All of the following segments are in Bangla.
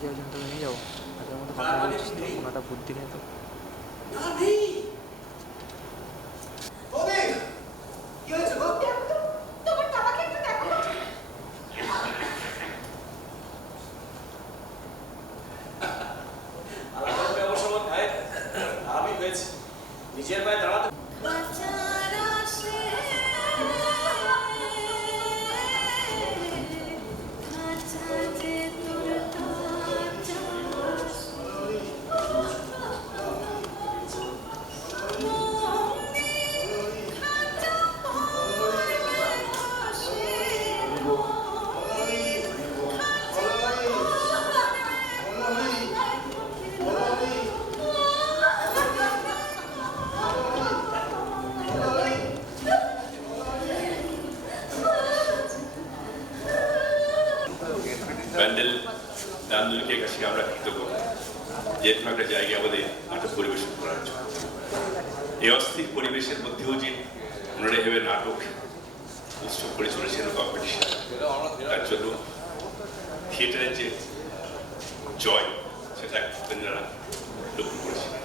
রাজি আছেন তোকে নিয়ে যাবো। আজকের মতো কথা বলছিস তো, কোনো একটা বুদ্ধি নেই তো? নিজের পায়ে দাঁড়াতে প্যান্ডেল আন্দোলনকে কাছে আমরা কৃতজ্ঞ যে এরকম একটা জায়গায় আমাদের নাটক পরিবেশন করার জন্য। এই অস্থির পরিবেশের মধ্যেও যে ওনারা এভাবে নাটক উৎসব করে চলেছেন কম্পিটিশন, তার জন্য থিয়েটারের যে জয় সেটা আপনারা লক্ষ্য করেছিলেন।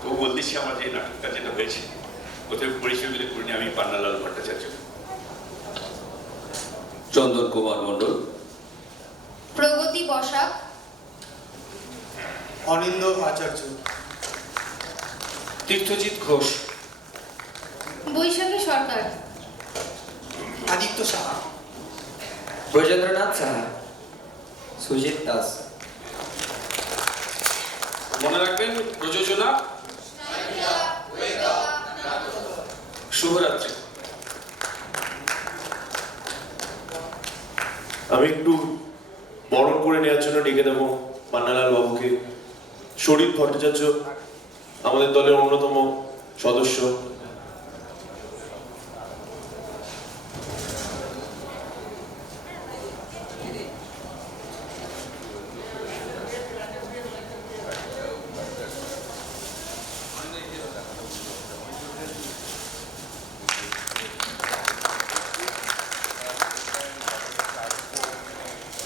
তো বলতেছি আমার যে নাটকটা যেটা হয়েছে কোথাও পরিচয় মিলে করিনি। আমি পান্নালাল ভট্টাচার্য। চন্দন কুমার মণ্ডল, প্রগতি বসাক, অনিন্দ আচার্য, তীর্থজিৎ ঘোষ, বৈশাখী সরকার, আদিত্য সাহা, ব্রজেন্দ্রনাথ সাহা, সুজিত দাস। মনে রাখবেন প্রযোজনা শুভরাত্রি। আমি একটু বরণ করে নেওয়ার জন্য ডেকে দেবো পান্নালাল বাবুকে। শরীফ ভট্টাচার্য আমাদের দলের অন্যতম সদস্য।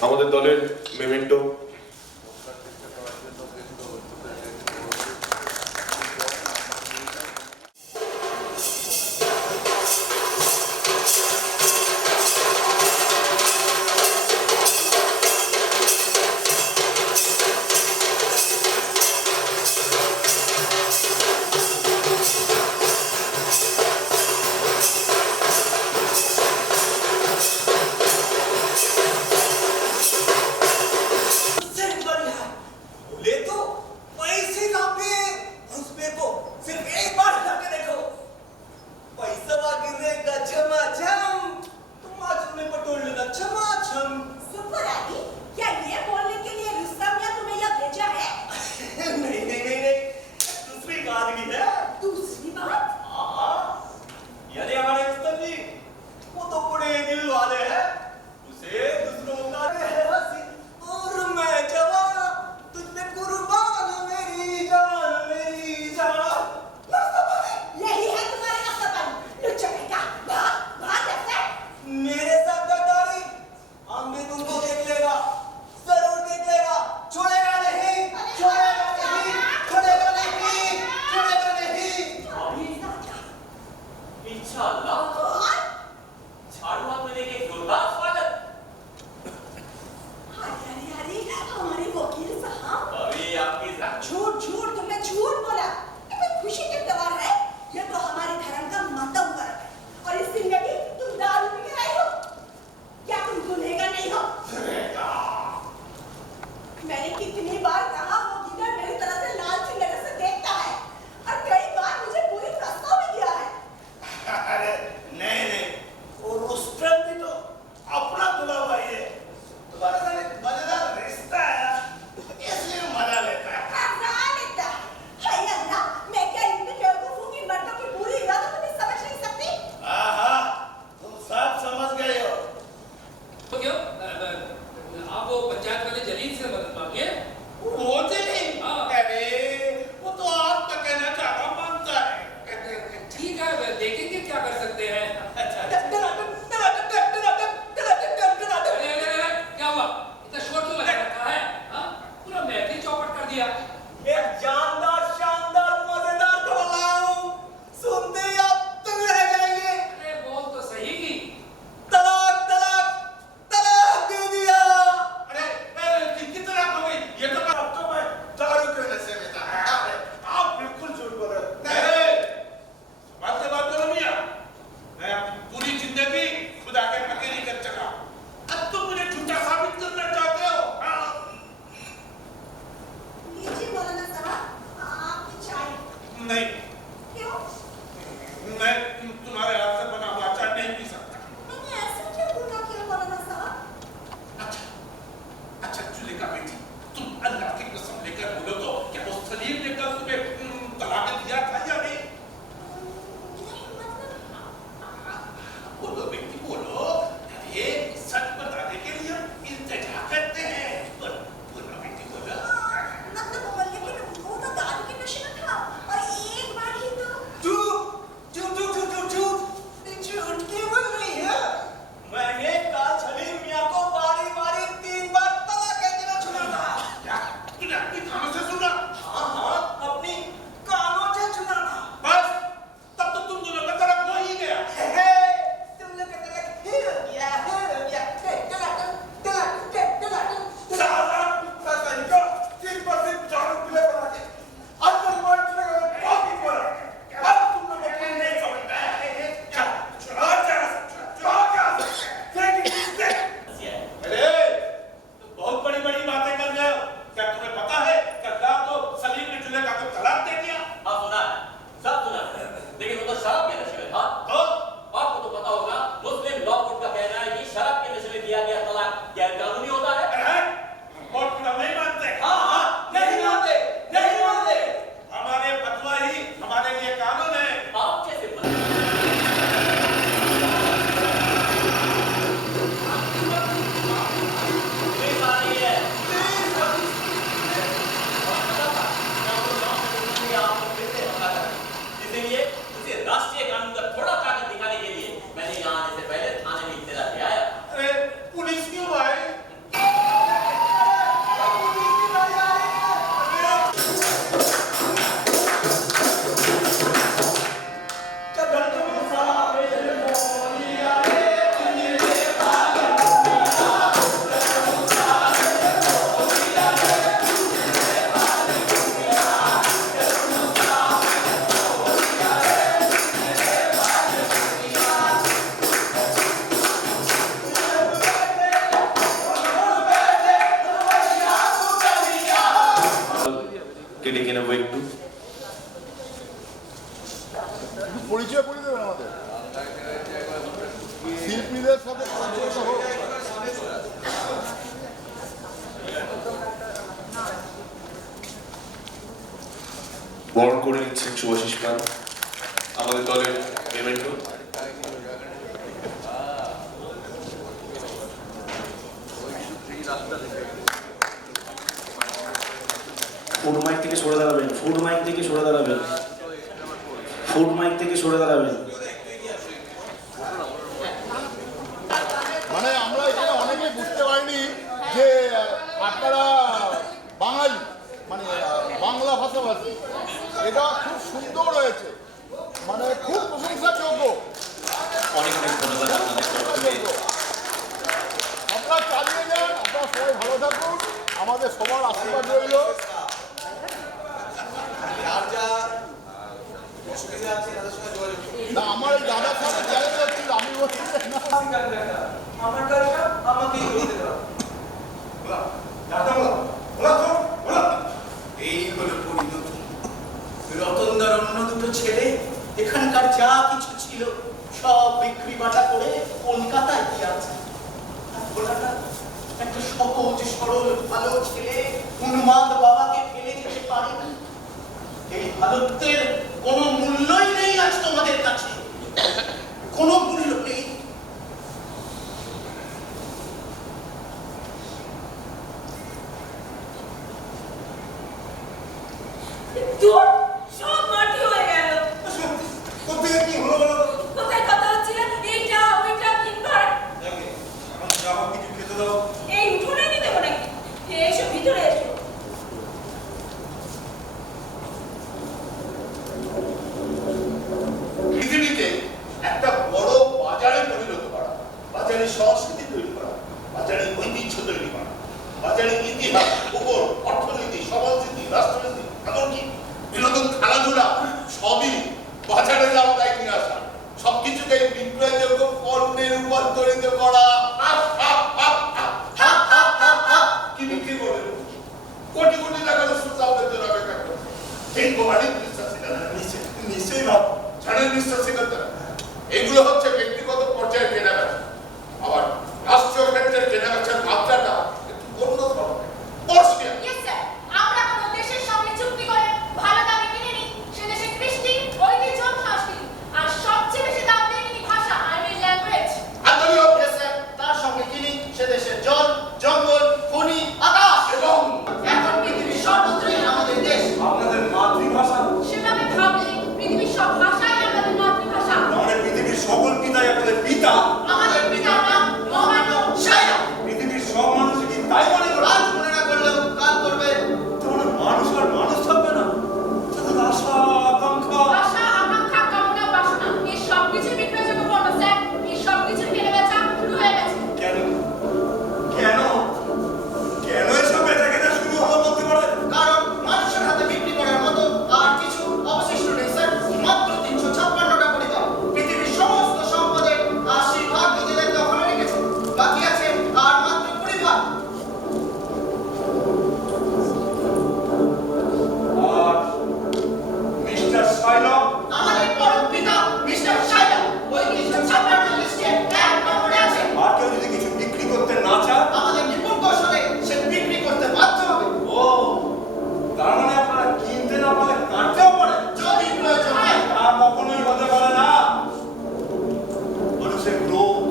আমাদের দলের মেমেন্টো छोड़ेगा नहीं, छोड़ेगा नहीं, छोड़ेगा नहीं, छोड़ेगा नहीं। नहीं, क्यों? मैं तुम्हारे हाथ से बना हुआ अचार नहीं पी सकता। मैंने ऐसा क्या बोला क्यों मौलाना साहब? अच्छा, अच्छा जुलेखा बेटी, तुम अल्लाह की कसम लेकर बोलो तो क्या वो सलीम ने कल तुम्हें तलाक दिया था या नहीं? नहीं मतलब बोलो बेटी बोलो, अरे सच बताने के लिए हम इल्तिजा करते हैं। बोलो बेटी बोलो। मतलब लेकिन वो तो दारू के नशे में था और एक बार ही तो झूठ झूठ झूठ झूठ झूठ झूठ झूठ क्यों बोल रही है? मैंने कल सलीम मियां को बारी बारी 3 बार तलाक कह देना सुना था। क्या तूने अपनी कानों से सुना? हाँ हाँ, अपनी कानों से सुना था। बस तब तो तुम दोनों का तरफ हो ही गया। तुम लोग का तलाक हो गया, हो गया। तलाक साला ससुर को 3% दारू पीले बना के अंदर मार चले गए कॉफी पर। अब तुम लोग को नहीं समझता है। चल चलो अरे तुम बहुत बड़ी बड़ी बातें कर रहे हो। क्या तुम्हें पता है कि रात को सलीम ने जुलेखा को तलाक दे दिया? हाँ सुना है, सब सुना है, लेकिन वो तो शराब के नशे में था। तो आपको तो पता होगा, मुस्लिम लॉ कोड का कहना है कि शराब के नशे में दिया गया तलाक गैर कानूनी होता है। कोर्ट में नहीं मानते। हाँ, नहीं मानते, नहीं मानते। हमारे फतवा ही हमारे लिए कानून है। आप कैसे मानते? ये सारी है। इसीलिए उसे राष्ट्रीय कानून का थोड़ा ताकत दिखाने के लिए मैंने यहाँ आने से पहले थाने में इत्तला दिया है। अरे पुलिस क्यों आए? কে ডেকে নেবো একটু। পরিচয় করে দেবেন আমাদের শিল্পীদের সাথে পরিচয় হোক। বরণ করে নিচ্ছেন শুভাশিস পান, আমাদের দলের মেমেন্টো। ফুড মাইক থেকে সরে দাঁড়াবেন, ফুড মাইক থেকে সরে দাঁড়াবেন, ফুড মাইক থেকে সরে দাঁড়াবেন। মানে আমরা এখানে অনেকে বুঝতে পারিনি যে আপনারা বাঙালি, মানে বাংলা ভাষাভাষী। এটা খুব সুন্দর হয়েছে, মানে খুব প্রশংসাযোগ্য। অনেক অনেক ধন্যবাদ আপনাদের তরফ থেকে। আপনারা চালিয়ে যান, আপনারা সবাই ভালো থাকুন, আমাদের সবার আশীর্বাদ রইল। না আমার এই দাদার সাথে চ্যালেঞ্জ হচ্ছিল, আমি বলছি যে না আমার কাজটা আমাকেই করতে দাও। এই হলো পরিণতি। রতনদার অন্য দুটো ছেলে এখানকার যা কিছু ছিল সব বিক্রি বাটা করে কলকাতায় গিয়ে আছে। আর ভোলাটা একটা সহজ সরল ভালো ছেলে উন্মাদ বাবাকে ফেলে যেতে পারে না। এই ভারতের কোনো মূল্যই নেই আজ তোমাদের কাছে, কোনো মূল্য নেই। দূর সব মাটি হয়ে গেল। কোথায় কি হলো বলো? কোথায় কথা হচ্ছিল এইটা ওইটা কিনবার? এখন যাও কিছু খেতে দাও। এই উঠোনে দিতে হবে নাকি? এসো ভিতরে এসো। পৃথিবীতে একটা বড় বাজার পারি মিস্টার সিকান্দার? নিশ্চয়ই ভাব জানেন মিস্টার সিকান্দার, এগুলো হচ্ছে ব্যক্তিগত পর্যায়ের কেনাবেচা। আবার রাষ্ট্রীয় ক্ষেত্রের কেনাবেচার মাত্রাটা একটু অন্য ধরনের। পর্ষিয়া ইয়েস স্যার, আমরা কোনো দেশের সঙ্গে চুক্তি করে ভালো দামে কিনে নিই সে দেশের কৃষ্টি, ঐতিহ্য, সংস্কৃতি আর সবচেয়ে বেশি দাম দিয়ে কিনি ভাষা, আই মিন ল্যাঙ্গুয়েজ। আন্তর্জাতিক Yes, sir, তার সঙ্গে কিনি সে দেশের জল, জঙ্গল, খনি, আকাশ এবং এখন পৃথিবীর সর্বত্রই আমাদের দেশ। আপনাদের মাতৃভাষা, সেভাবে ভাবলে পৃথিবীর সব ভাষাই আমাদের মাতৃভাষা। মানে পৃথিবীর সকল পিতাই আপনাদের পিতা। আমাদের পিতার নাম মহামান্য শায়লা। পৃথিবীর সব মানুষই কি তাই মনে করে? আজ মনে না করলেও কাল করবে। তাহলে মানুষ আর মানুষ থাকবে না, তাদের আশা আকাঙ্ক্ষা। আশা, আকাঙ্ক্ষা, কামনা, বাসনা এই সব কিছুর বিক্রয়যোগ্য পণ্য স্যার। এই সব কিছুর কেনাবেচা শুরু হয়ে গেছে। কেন কেন কেন এসব বেচাকেনা শুরু হলো বলতে পারেন? কারণ মানুষের হাতে বিক্রি করার মতো আর কিছু অবশিষ্ট নেই স্যার। মাত্র 356টা পরিবার পৃথিবীর সমস্ত সম্পদের 80% নিজেদের দখলে রেখেছে। বাকি আছে আর মাত্র 20 ভাগ। আর মিস্টার সাইলক আমাদের পরম পিতা মিস্টার শায়লা ওই 356 লিস্টে 1 নম্বরে আছে। আর কেউ যদি কিছু বিক্রি করতে না চায়, আমাদের নিপুণ কৌশলে সে বিক্রি করতে বাধ্য হবে। ও তার মানে আপনারা কিনতে না পারলে কাটতেও পারেন? যদি প্রয়োজন হয়। তা কখনোই হতে পারে না। মানুষের ক্রোধ,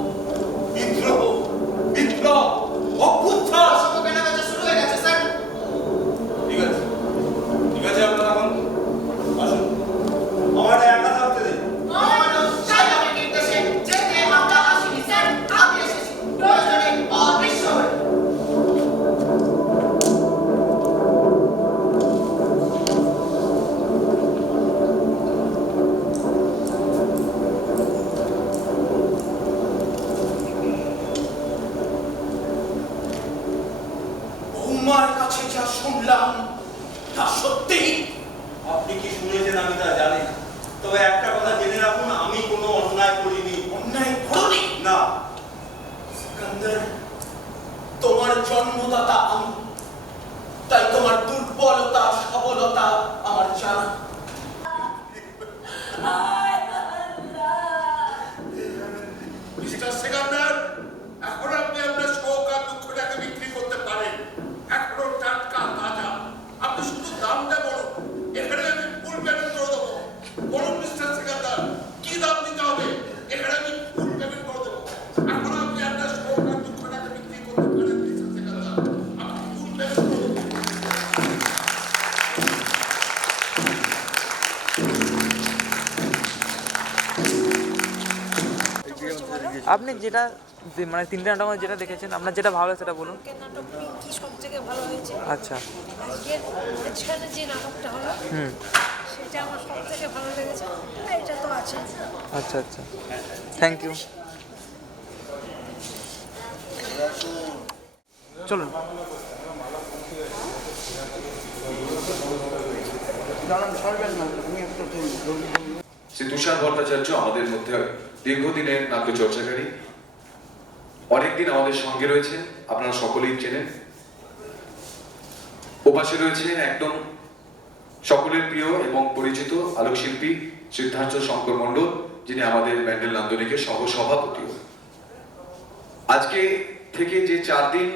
বিদ্রোহ, বিপ্লব, অভ্যুত্থান। অসংখ্য কেনাবেচা শুরু হয়ে গেছে স্যার। ঠিক আছে ঠিক আছে, আপনারা এখন আসুন, আমার একা থাকতে দিন। মহামান্য শায়লাকে নির্দেশে যেতে আমরা আসিনি স্যার, আগে এসেছি প্রয়োজনে অদৃশ্য হয়ে। বৌমার কাছে যা শুনলাম তা সত্যি। আপনি কি শুনেছেন আমি তা জানি না, তবে একটা কথা জেনে রাখুন, আমি কোনো অন্যায় করিনি। অন্যায় করনি না, সিকান্দার, তোমার জন্মদাতা আমি, তাই তোমার দুর্বলতা সবলতা আমার জানা। মিস্টার সিকান্দার, এখন আপনি আপনার শোক আর দুঃখটাকে বিক্রি করতে পারেন। এখনো টাটকা তাজা, আপনি শুধু দামটা বলুন, এখানে আমি ফুল পেমেন্ট করে দেবো। বলুন মিস্টার সিকান্দার, কি দাম দিতে হবে? এখানে আমি ফুল পেমেন্ট করে দেবো। এখন আপনি আপনার শোক আর দুঃখটাকে বিক্রি করতে পারেন মিস্টার সিকান্দার, আপনি ফুল পেমেন্ট করে দেবো। আপনি যেটা মানে তিনটে নাটক যেটা দেখেছেন, আপনার যেটা ভালো লাগে সেটা বলুন। নাটক পিঙ্কি সব থেকে ভালো হয়েছে। আচ্ছা, আজকাল যে নাটকটা হলো সেটা আমার সব থেকে ভালো লেগেছে। আর এটা তো আছে। আচ্ছা আচ্ছা, থ্যাংক ইউ। চলুন। শ্রী তুষার ভট্টাচার্য আমাদের মধ্যে দীর্ঘদিনের নাট্য চর্চাকারী, অনেকদিন আমাদের সঙ্গে রয়েছে, আপনারা সকলেই চেনেন। ওপাশে রয়েছেন একদম সকলের প্রিয় এবং পরিচিত আলোকশিল্পী সিদ্ধার্থ শঙ্কর মণ্ডল, যিনি আমাদের ব্যান্ডেল নান্দনিকের সহ-সভাপতিও। আজকে থেকে যে 4 দিন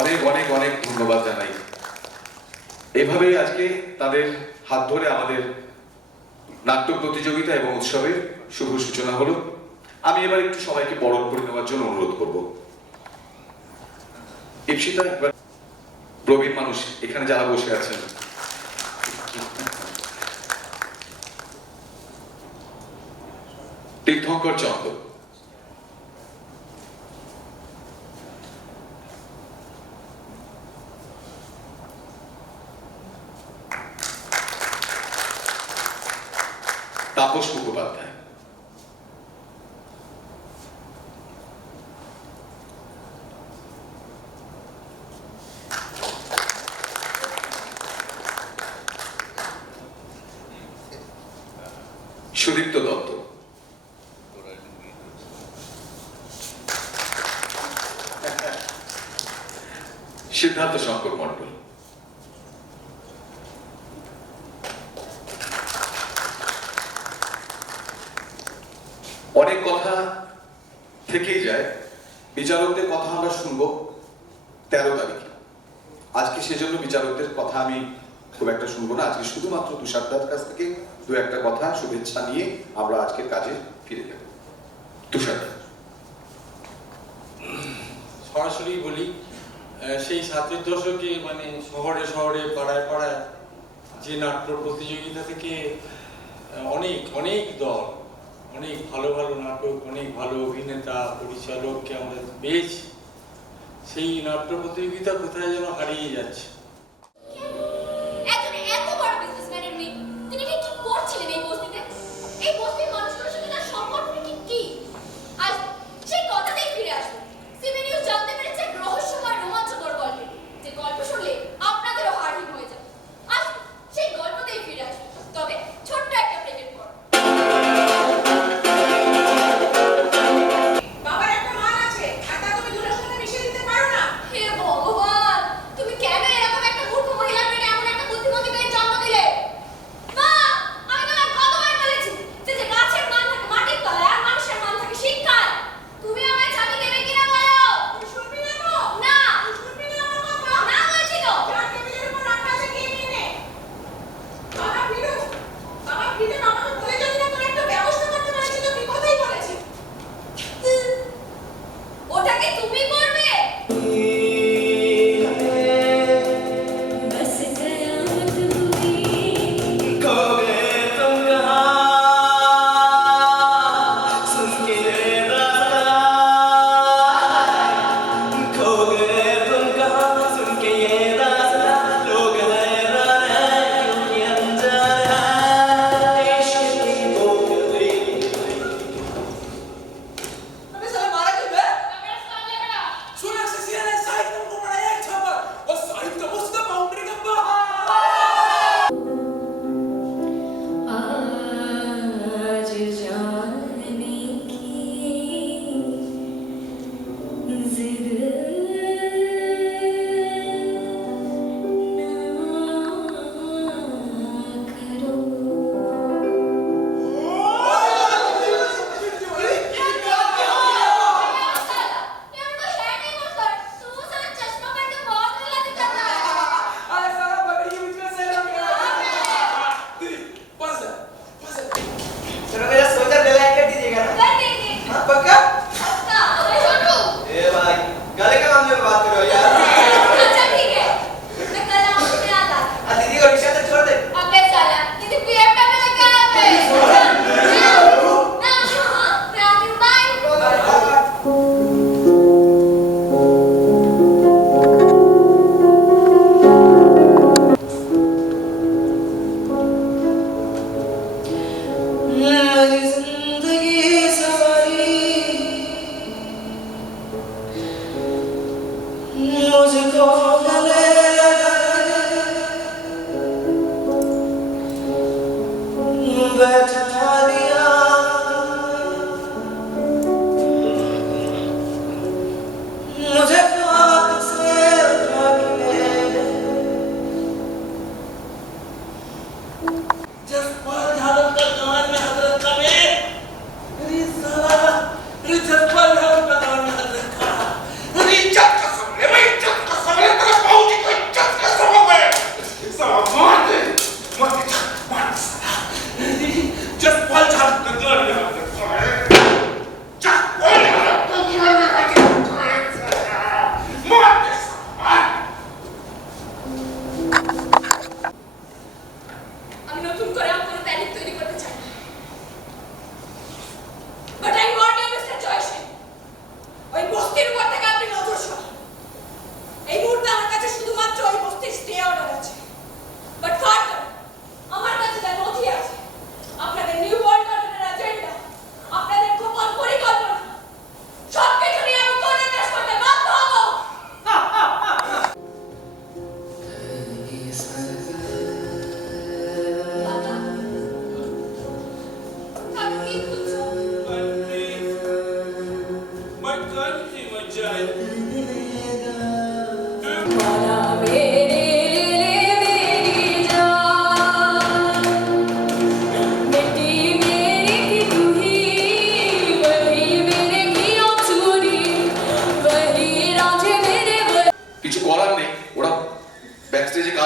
অনেক অনেক অনেক ধন্যবাদ জানাই। এভাবেই আজকে তাদের হাত ধরে আমাদের নাট্য প্রতিযোগিতা এবং উৎসবের শুভ সূচনা হলো। আমি এবার একটু সবাইকে বরণ করে নেওয়ার জন্য অনুরোধ করব। ইপসিতা, একবার প্রবীণ মানুষ এখানে যারা বসে আছেন, তীর্থঙ্কর চন্দ্র, তাপস মুখোপাধ্যায়, সুদীপ্ত দত্ত, সিদ্ধার্থ শঙ্কর মণ্ডল। অনেক কথা থেকেই যায়, বিচারকদের কথা আমরা শুনবো 13 তারিখে। আজকে সেজন্য বিচারকদের কথা আমি খুব একটা শুনবো না, আজকে শুধুমাত্র তুষারদার কাছ থেকে দু একটা কথা শুভেচ্ছা নিয়ে আমরা আজকের কাজে ফিরে যাব। তুষারদা, সরাসরি বলি, সেই 70 দশকে মানে শহরে শহরে পাড়ায় পাড়ায় যে নাট্য প্রতিযোগিতা থেকে অনেক অনেক দল, অনেক ভালো ভালো নাটক, অনেক ভালো অভিনেতা পরিচালককে আমরা পেয়েছি, সেই নাট্য প্রতিযোগিতা কোথায় যেন হারিয়ে যাচ্ছে। একজন এত বড় বিজনেসম্যানের মেয়ে, তিনি ঠিক কি করছিলেন এই বস্তিতে? এই বস্তির মানুষগুলোর সাথে তার সম্পর্কটা ঠিক কি? আজ সেই কথাতেই ফিরে আসবো। সিবি নিউজ জানতে পেরেছে এক রহস্যময় রোমাঞ্চকর গল্প, যে গল্প শুনলে আপনাদেরও হাড় হিম হয়ে যাবে। আজ সেই গল্পতেই ফিরে আসবো, তবে ছোট্ট একটা ব্রেকের পর। বাবার একটা মান আছে, আর তা তুমি দুটোর সঙ্গে মিশিয়ে দিতে পারো না। হে ভগবান, তুমি কেন এরকম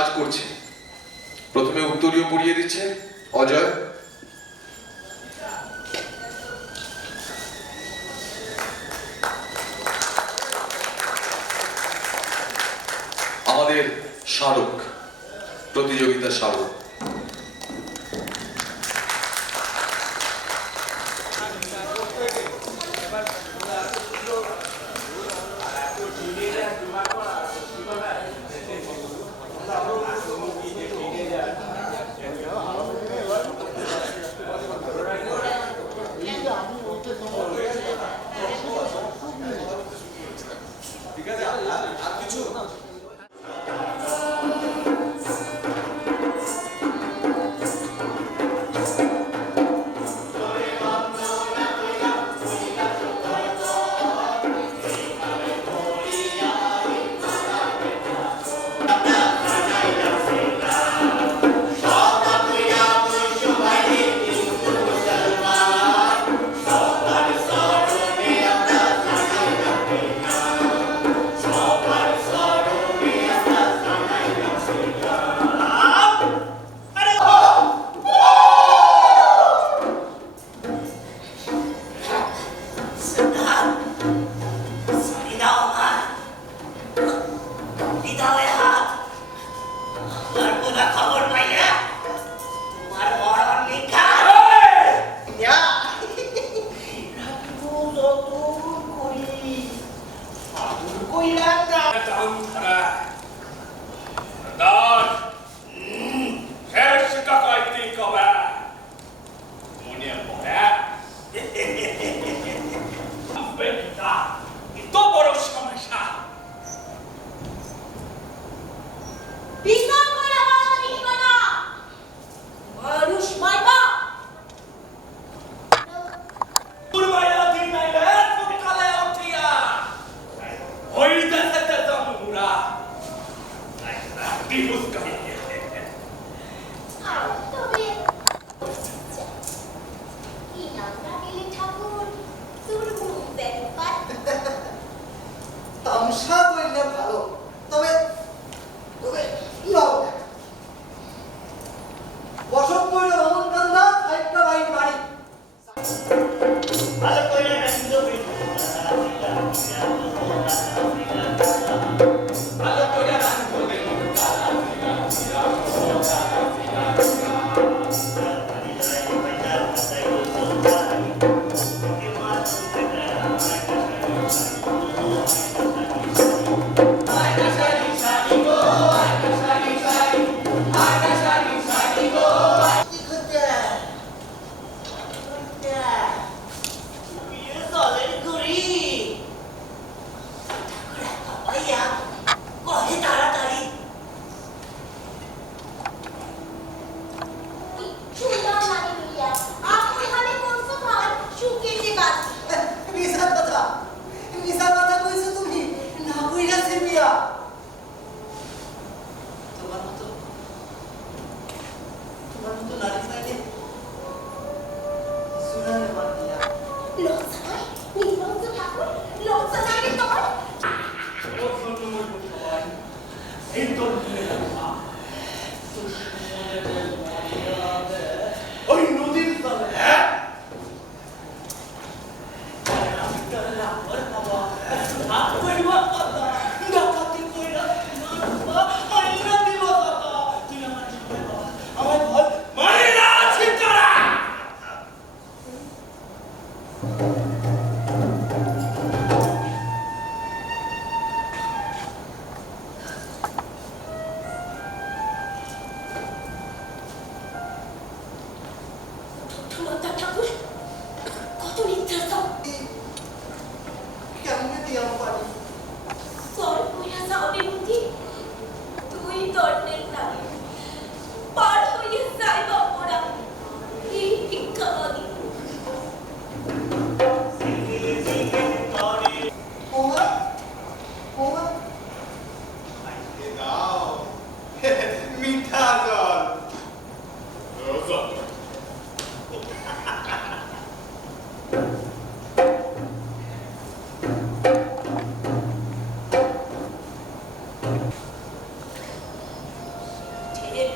কাজ করছে। প্রথমে উত্তরীয় পড়িয়ে দিচ্ছে অজয়। আমাদের স্মারক, প্রতিযোগিতার স্মারক।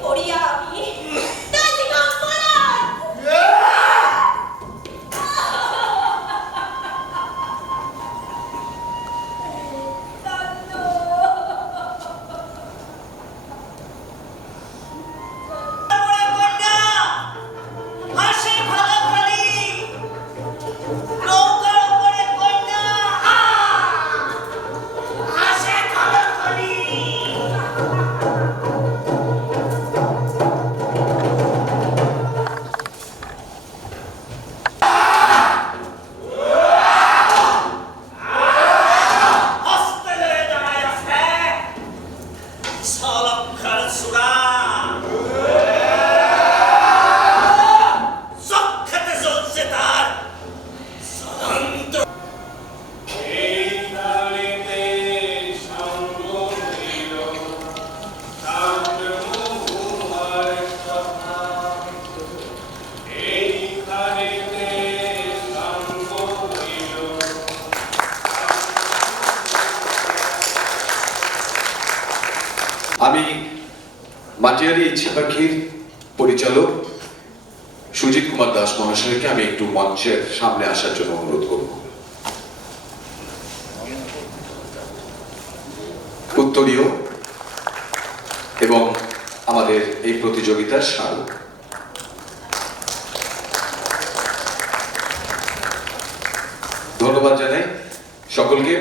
পড়িয়া আমি তাই গাম্বরান আমি মাটিয়ারি ইচ্ছে পাখির পরিচালক সুজিত কুমার দাস মহাশয়কে আমি একটু মঞ্চের সামনে আসার জন্য অনুরোধ করব। উত্তরীয় এবং আমাদের এই প্রতিযোগিতার স্মারক। ধন্যবাদ জানাই সকলকে।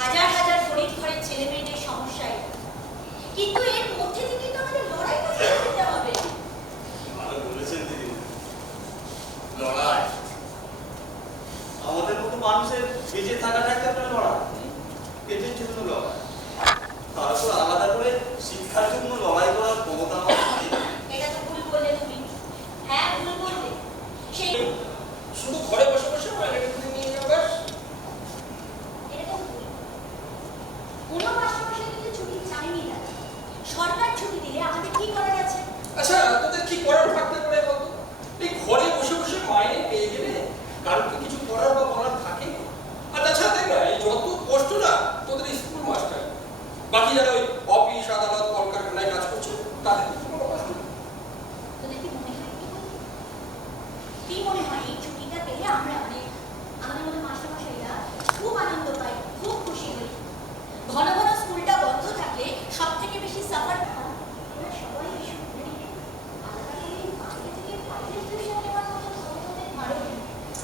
হাজার হাজার গরিব ঘরের ছেলে মেয়েদের সমস্যা এটা, কিন্তু এর মধ্যে থেকে তো আমাদের লড়াই করতে হবে। ভালো বলেছেন দিদি, লড়াই আমাদের মতো মানুষের বেঁচে থাকাটা একটা লড়াই, পেটের জন্য লড়াই, তারপর আলাদা করে শিক্ষার জন্য লড়াই করার ক্ষমতা আমাদের নেই। এটা তো ভুল বললে তুমি। হ্যাঁ ভুল বললে। সেই শুধু ঘরে বসে বসে নিয়ে যাবে। এটা তো ভুল। কোনো মাস্টারমশাই কিন্তু ছুটি জানেনি না। সরকার ছুটি দিলে আমাদের কি করা গেছে? আচ্ছা তোদের কি করার থাকতে পারে বলতো? এই ঘরে বসে বসে মাইনে পেয়ে গেলে কারণ কি কিছু করার বা বলার থাকে? আর তাছাড়া দেখ না, এই যত কষ্ট না তোদের স্কুল মাস্টার, বাকি যারা ওই অফিস আদালত কলকারখানায় কাজ করছে তাদের কোনো কষ্ট নেই। তোদের কি মনে হয় কি মনে হয় এই ছুটিটা পেলে আমরা আমাদের মতো মাস্টারমশাইরা খুব আনন্দ পাই, খুব খুশি হই। ঘন ঘন স্কুলটা বন্ধ থাকলে সব থেকে বেশি সাফার ওরা সবাই ভীষণ আলাদা করে বাইরে থেকে প্রাইভেট টিউশন নেওয়ার মতো ধরনের মারো।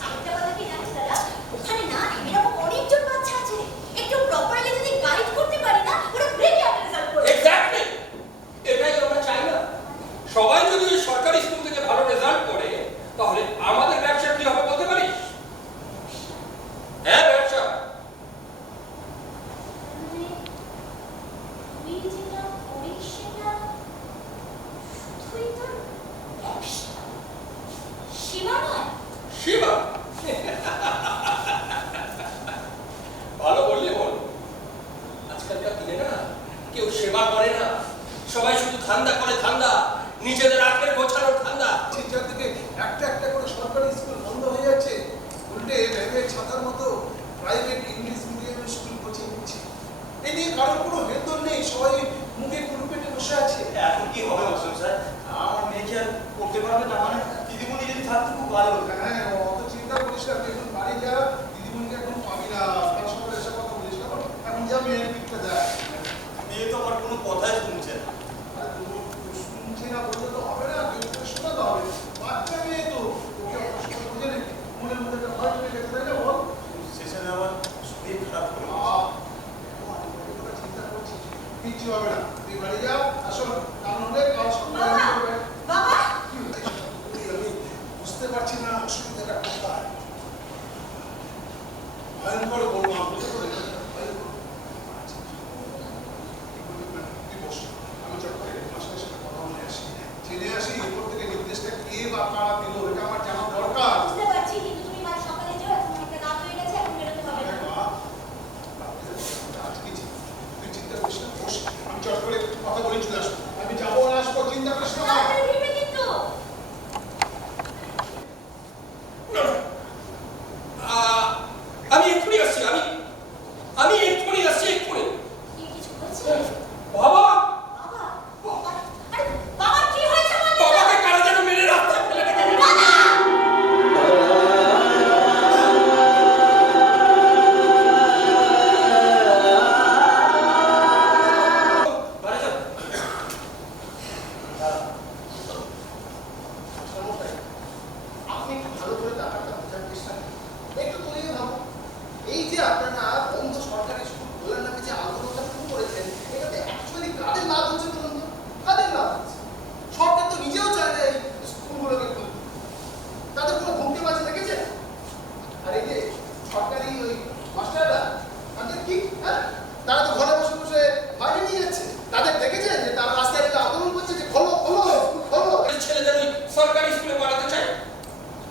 আরেকটা কথা কি জানিস দাদা, ওখানে না এরকম অনেকজন বাচ্চা আছে, একটু প্রপারলি যদি গাইড করতে পারি না ওরা ব্রেক আউট রেজাল্ট করে। এক্স্যাক্টলি, এটাই আমরা চাই না। সবাই যদি ওই সরকারি স্কুল থেকে ভালো রেজাল্ট করে তাহলে আমাদের ব্যবসা কি হবে বলতে পারিস? হ্যাঁ ব্যবসা। তুই যেটা করিস সেটা শুধুই তোর ব্যবসা, সীমা নয়। শিবা ভালো বললি বল। আজকালকার দিনে না কেউ সেবা করে না, সবাই শুধু ধান্দা করে, ধান্দা, নিজেদের আখের গোছানোর ধান্দা। শিক্ষার দিকে একটা একটা করে সরকারি স্কুল বন্ধ হয়ে যাচ্ছে, উল্টে ভেবে ছাতার মতো private English medium school coaching দিচ্ছে। এই নিয়ে কারোর কোনো বেতন নেই, সবাই মুখে কুলু পেটে বসে আছে। এখন কি হবে মাস্টার স্যার? আমার মেয়ে কি আর করতে পারবে না? মানে দিদিমণি যদি থাকতো খুব ভালো হতো। হ্যাঁ, অত চিন্তা করিস না, তুই এখন বাড়ি যা, দিদিমণিকে এখন পাবি না। সকাল এসে কথা বলিস না, এখন যা মেয়ের পিঠটা দেয়। মেয়ে তো আমার কোনো কথাই শুনছে না। আর তুই শুনছি না বলতে তো হবে না, তুই ওকে শোনাতে হবে। বাচ্চা মেয়ে তো, ওকে অত সময় বুঝে নেই, মনের মধ্যে একটা ভয় চলে গেছে, তাই না বল? শেষে আমার শরীর খারাপ করে চিন্তা করছিস, কিচ্ছু হবে না, তুই বাড়ি যা। আসল কারণ হলে কাল সকালে বাবা আমি বুঝতে পারছি না অসুবিধাটা কোথায়। ভয়ঙ্কর বলবো আমি বুঝতে পারি। তুই বস, আমি চট করে মাস্টারের সাথে কথা বলে আসি, জেনে আসি এরপর থেকে নির্দেশটা কে বা কারা দিল, এটা আমার জানা দরকার। বুঝতে পারছি, কিন্তু তুমি কাল সকালে যাও, এখন একটা রাত হয়ে গেছে, এখন বেরোতে হবে না। একটু তৈরি ভাবো, এই যে আপনারা বন্ধ সরকারি স্কুল খোলার নামে যে আন্দোলনটা শুরু করেছেন, এটাতে অ্যাকচুয়ালি কাদের লাভ হচ্ছে বলুন তো? কাদের লাভ হচ্ছে? সরকার তো নিজেও চায় না এই স্কুলগুলোকে খুলতে। তাদের কোনো ভুক্তি বাজে দেখেছে? আর এই যে সরকারি ওই মাস্টাররা, তাদের কি? হ্যাঁ, তারা তো ঘরে বসে বসে বাইরে নিয়ে যাচ্ছে। তাদের দেখেছে যে তারা রাস্তায় নেমে আন্দোলন করছে যে খোলো খোলো খোলো। ছেলেদের ওই সরকারি স্কুলে পড়াতে চায়,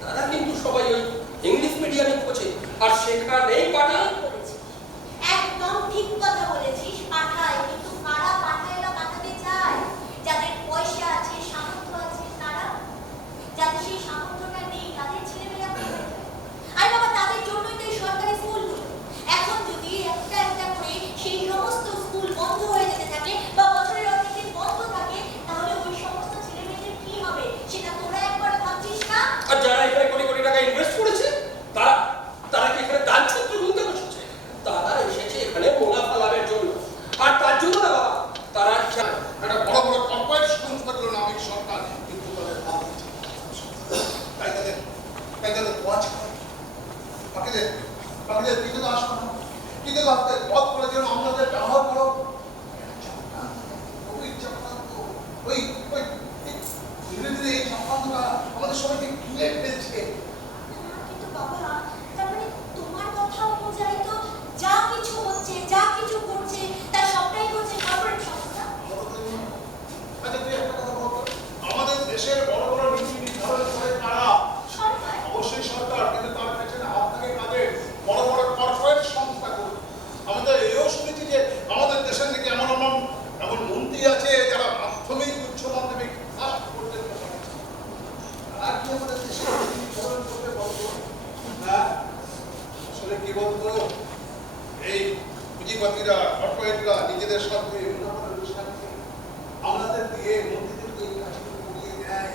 তারা কিন্তু সবাই ওই ইংলিশ মিডিয়ামে পড়ছে, আর সেখানেই পাঠায়। একদম ঠিক কথা বলেছিস, পাঠায়, কিন্তু কারা পাঠায় বা পাঠাতে চায়? যাদের পয়সা আছে, সামর্থ্য আছে তারা। যাদের সেই সামর্থ্যটা নেই তাদের ছেলেমেয়েরা পড়াতে চায়। আর বাবা, তাদের জন্যই তো এই সরকারি স্কুলগুলো। এখন যদি একটা একটা করে সেই সমস্ত স্কুল বন্ধ হয়ে যেতে থাকে বা বছরের অনেক দিন বন্ধ থাকে, তাহলে ওই সমস্ত ছেলেমেয়েদের কি হবে সেটা তোরা একবার ভাবছিস না? আর যারা এখানে কোটি কোটি টাকা ইনভেস্ট করেছে, তারা তারা কি এখানে দান ছত্র গুনতে বসেছে? তারা এসেছে এখানে মুনাফা লাভের জন্য, আর তার জন্য না বাবা, তারা একটা বড় বড় কর্পোরেট সংস্থাগুলো নামিক সরকার কিন্তু তাদের লাভ হচ্ছে। তাই তাদের ওয়াচ করে বাকিদের দিকে তো আসবো না, দিকে আসতে পথ করে যেন আমাদের ব্যবহার করো। ওই ওই ধীরে ধীরে এই চক্রান্তটা আমাদের সবাইকে ঘিরে ফেলছে। কিন্তু বাবা, তার মানে তোমার কথা অনুযায়ী তো যা কিছু হচ্ছে, যা কিছু করছে, তার সবটাই করছে কর্পোরেট সংস্থা। আচ্ছা, তুই একটা কথা বলতো, আমাদের দেশের বড় বড় নীতি নির্ধারণ করে কারা? সরকার। অবশ্যই সরকার, কিন্তু তার পেছনে হাত থাকে কাদের? বড় বড় কর্পোরেট সংস্থাগুলো। আমাদের এও শুনেছি যে আমাদের দেশের নাকি এমন মন্ত্রী আছে যারা মাধ্যমিক উচ্চ মাধ্যমিক পাস করতে পারে। আর কি আমাদের দেশের নীতি নির্ধারণ করতে বলতো? হ্যাঁ, আসলে কি বলতো, এই পুঁজিপতিরা, কর্পোরেটরা নিজেদের স্বার্থে, মুনাফার স্বার্থে আমাদের দিয়ে মন্ত্রীদেরকে এই কাজগুলো করিয়ে দেয়।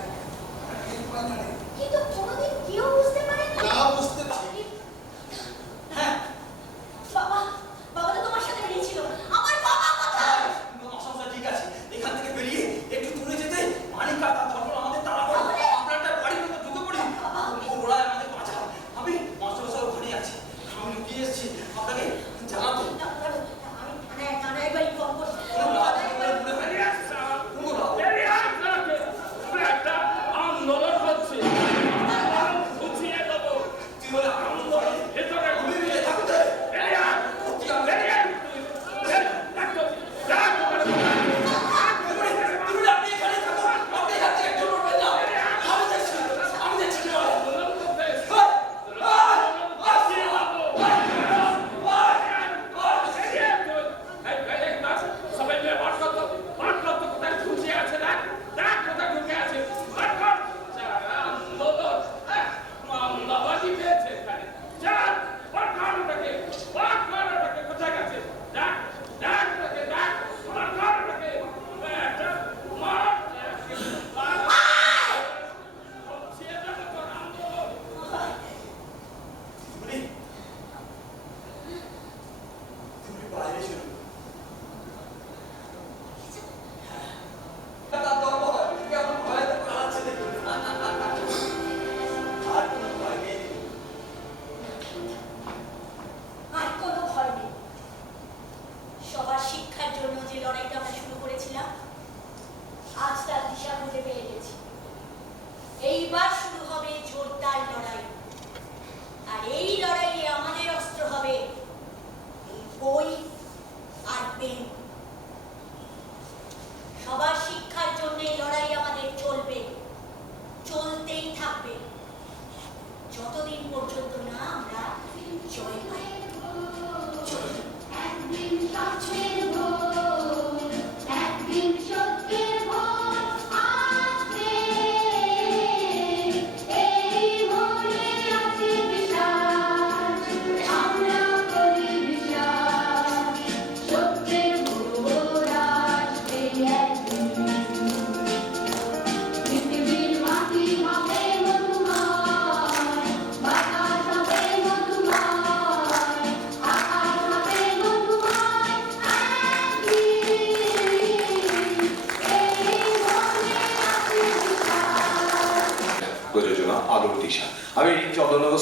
কিন্তু কোনোদিন কেউ বুঝতে পারে না। না বুঝতে পারি। হ্যাঁ বাবা, বাবা তো তোমার সাথে বেরিয়েছিল। আমার বাবা কোথায়? সমস্যা ঠিক আছে, এখান থেকে বেরিয়ে একটু দূরে যেতে পানি কাটা, তারপর আমাদের তাড়া করো, আমরা একটা বাড়ির মতো ঢুকে পড়ি। ওরা আমাদের বাঁচাও। আমি মাস্টারমশাই ওখানে আছি, আমি লুকিয়ে এসেছি আপনাকে জানাতে। আমি থানায় বাড়ি ফোন করছি। কোনো লাভ নেই,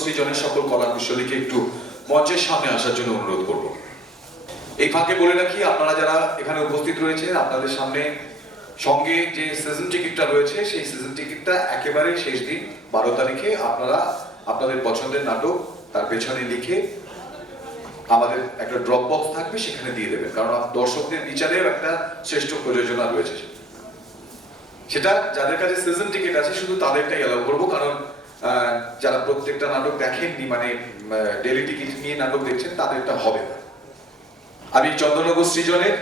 সৃজনের সকল কলা কুশলীকে একটু মঞ্চের সামনে আসার জন্য অনুরোধ করব। এই ফাঁকে বলে রাখি, আপনারা যারা এখানে উপস্থিত রয়েছেন, আপনাদের সামনে সঙ্গে যে সিজন টিকিটটা রয়েছে, সেই সিজন টিকিটটা একেবারে শেষ দিন 12 তারিখে আপনারা আপনাদের পছন্দের নাটক তার পেছনে লিখে আমাদের একটা ড্রপ বক্স থাকবে, সেখানে দিয়ে দেবেন। কারণ দর্শকদের বিচারেও একটা শ্রেষ্ঠ প্রযোজনা রয়েছে, সেটা যাদের কাছে সিজন টিকিট আছে শুধু তাদেরটাই অ্যালাউ করবো। কারণ যারা প্রত্যেকটা নাটক দেখেননি, মানে ডেলি টিকিট নিয়ে নাটক দেখছেন, তাদেরটা হবে না। আমি চন্দননগর সৃজনের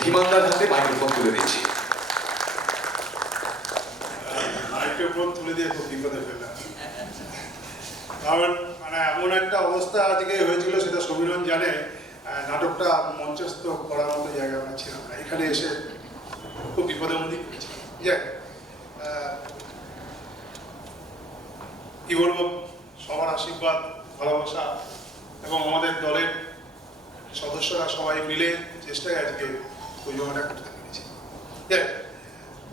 ধীমানদার হাতে মাইক্রোফোন তুলে দিচ্ছি। মাইক্রোফোন তুলে দিয়ে খুব বিপদে ফেললাম, কারণ মানে এমন একটা অবস্থা আজকে হয়েছিল, সেটা সমীরণ জানে। নাটকটা মঞ্চস্থ করার মতো জায়গা আমরা ছিলাম না, এখানে এসে খুব বিপদের মধ্যে পড়েছি। কি বলবো, সবার আশীর্বাদ, ভালোবাসা এবং আমাদের দলের সদস্যরা সবাই মিলে চেষ্টায় আজকে পরিজমাটা করতে পেরেছি।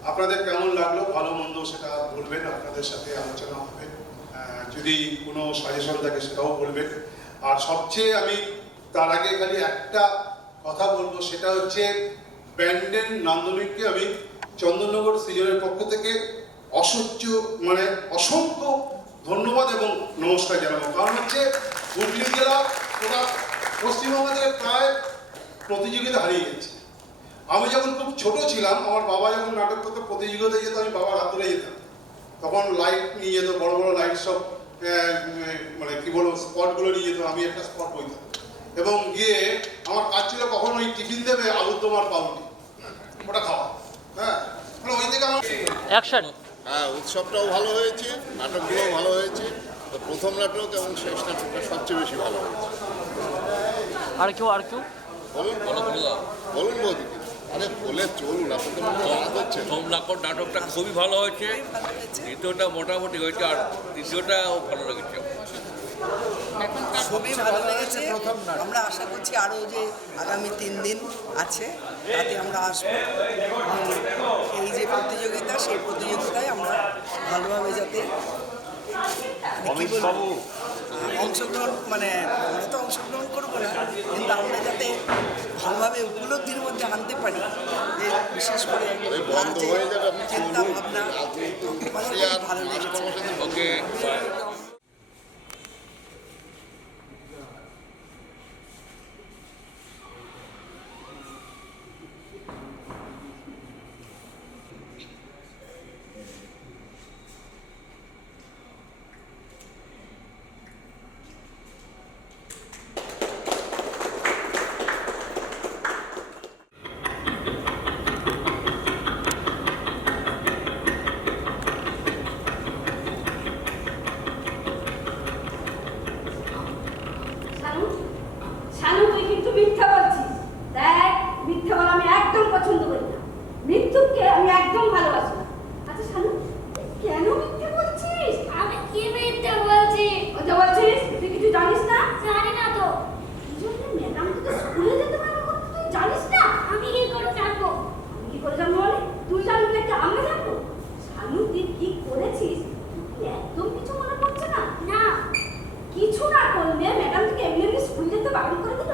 আপনাদের কেমন লাগলো, ভালো মন্দ সেটা বলবেন, আপনাদের সাথে আলোচনা হবে, যদি কোনো সাজেশন থাকে সেটাও বলবেন। আর সবচেয়ে আমি তার আগে খালি একটা কথা বলবো, সেটা হচ্ছে ব্যান্ডেল নান্দনিককে আমি চন্দননগর সৃজনের পক্ষ থেকে অসংখ্য ধন্যবাদ এবং নমস্কার জানাবো। কারণ হচ্ছে হুগলি জেলা ওরা পশ্চিমবঙ্গ থেকে প্রায় প্রতিযোগিতা হারিয়ে গেছে। আমি যখন খুব ছোট ছিলাম, আমার বাবা যখন নাটক করতে প্রতিযোগিতায় যেত, আমি বাবার হাত ধরে যেতাম। তখন লাইট নিয়ে যেত, বড় বড় লাইট সব মানে কি বলবো স্পটগুলো নিয়ে যেত, আমি একটা স্পট বইতাম এবং গিয়ে আমার কাজ ছিল কখন ওই টিফিন দেবে আলুর দম আর পাউরুটি, ওটা খাওয়া। হ্যাঁ, মানে ওই থেকে আমার অ্যাকশন। হ্যাঁ, উৎসবটাও ভালো হয়েছে, নাটকগুলোও ভালো হয়েছে। তো প্রথম নাটক এবং শেষ নাটকটা সবচেয়ে বেশি ভালো হয়েছে। আর কেউ বলুন বলুন বৌদি, আরে বলে চলুন, আপনি তো রাত হচ্ছে। প্রথম নাটকটা খুবই ভালো হয়েছে, দ্বিতীয়টা মোটামুটি হয়েছে, আর তৃতীয়টাও ভালো লেগেছে। খুবই ভালো লেগেছে। আমরা আশা করছি আরও যে আগামী 3 দিন আছে তাতে আমরা আসবো। এই যে প্রতিযোগিতা, সেই প্রতিযোগিতায় আমরা ভালোভাবে যাতে অংশগ্রহণ, মানে আমরা তো অংশগ্রহণ করবো না, কিন্তু আমরা যাতে ভালোভাবে উপলব্ধির মধ্যে আনতে পারি, যে বিশেষ করে চিন্তা ভাবনা ভালো লেগেছে। শানু, তুই কিন্তু মিথ্যা বলছিস। দেখ, মিথ্যা বলা আমি একদম পছন্দ করি না। মৃত্যুকে আমি একদম ভালোবাসি না। আচ্ছা শানু, কেন মিথ্যা বলছিস? আমি কি মিথ্যা বলছি? ওটা বলছিস তুই কিছু জানিস না? জানি না তো। এই জন্য ম্যাডাম তোকে স্কুলে যেতে পারবে না, তুই জানিস না? আমি কি করে জানবো? আমি কি করে জানবো মানে? তুই জানবি না, আমরা জানবো? শানু, তুই কি করেছিস একদম কিছু মনে পড়ছে না? না, কিছু না করলে ম্যাডাম তোকে এমনি এমনি স্কুল যেতে বারণ করে দিল,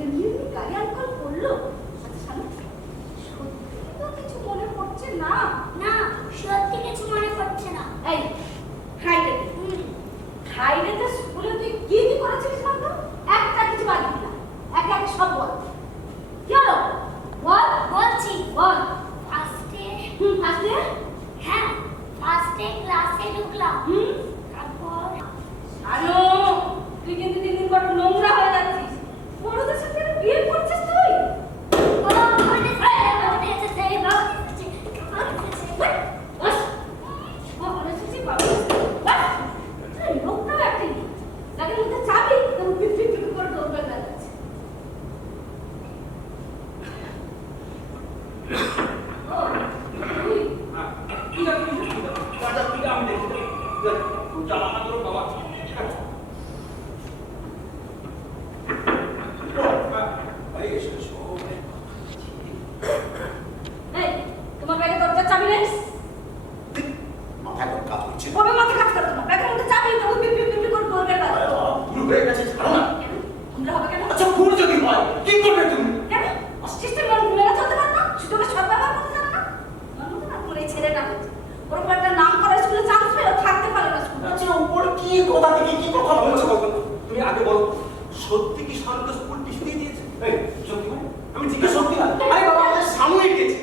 এমনি এমনি গাড়ি আনকল করলো। আচ্ছা শানু, সত্যি তো কিছু মনে পড়ছে না? না, হয়ে গেছে জানো না? গুন্ডা হবে কেন? আচ্ছা ভুল যদি হয় কি করবে তুমি? কেন? সিস্টেম মানুষ গুন্ডারা চলতে পারে না? শুধু ওরা সৎ ব্যবহার করতে জানে না? জানো না তোমার এই ছেলেটা হচ্ছে ওরকম একটা নাম করা স্কুলে চান্স পেলেও থাকতে পারে না স্কুলে। আচ্ছা উপর কি কথা থেকে কি কথা বলছো কখন? তুমি আগে বলো সত্যি কি শান্ত স্কুল টিস্যু দিয়ে দিয়েছে? এই সত্যি মানে? আমি জিজ্ঞেস সত্যি না। আরে বাবা আমাদের সামনে গেছে।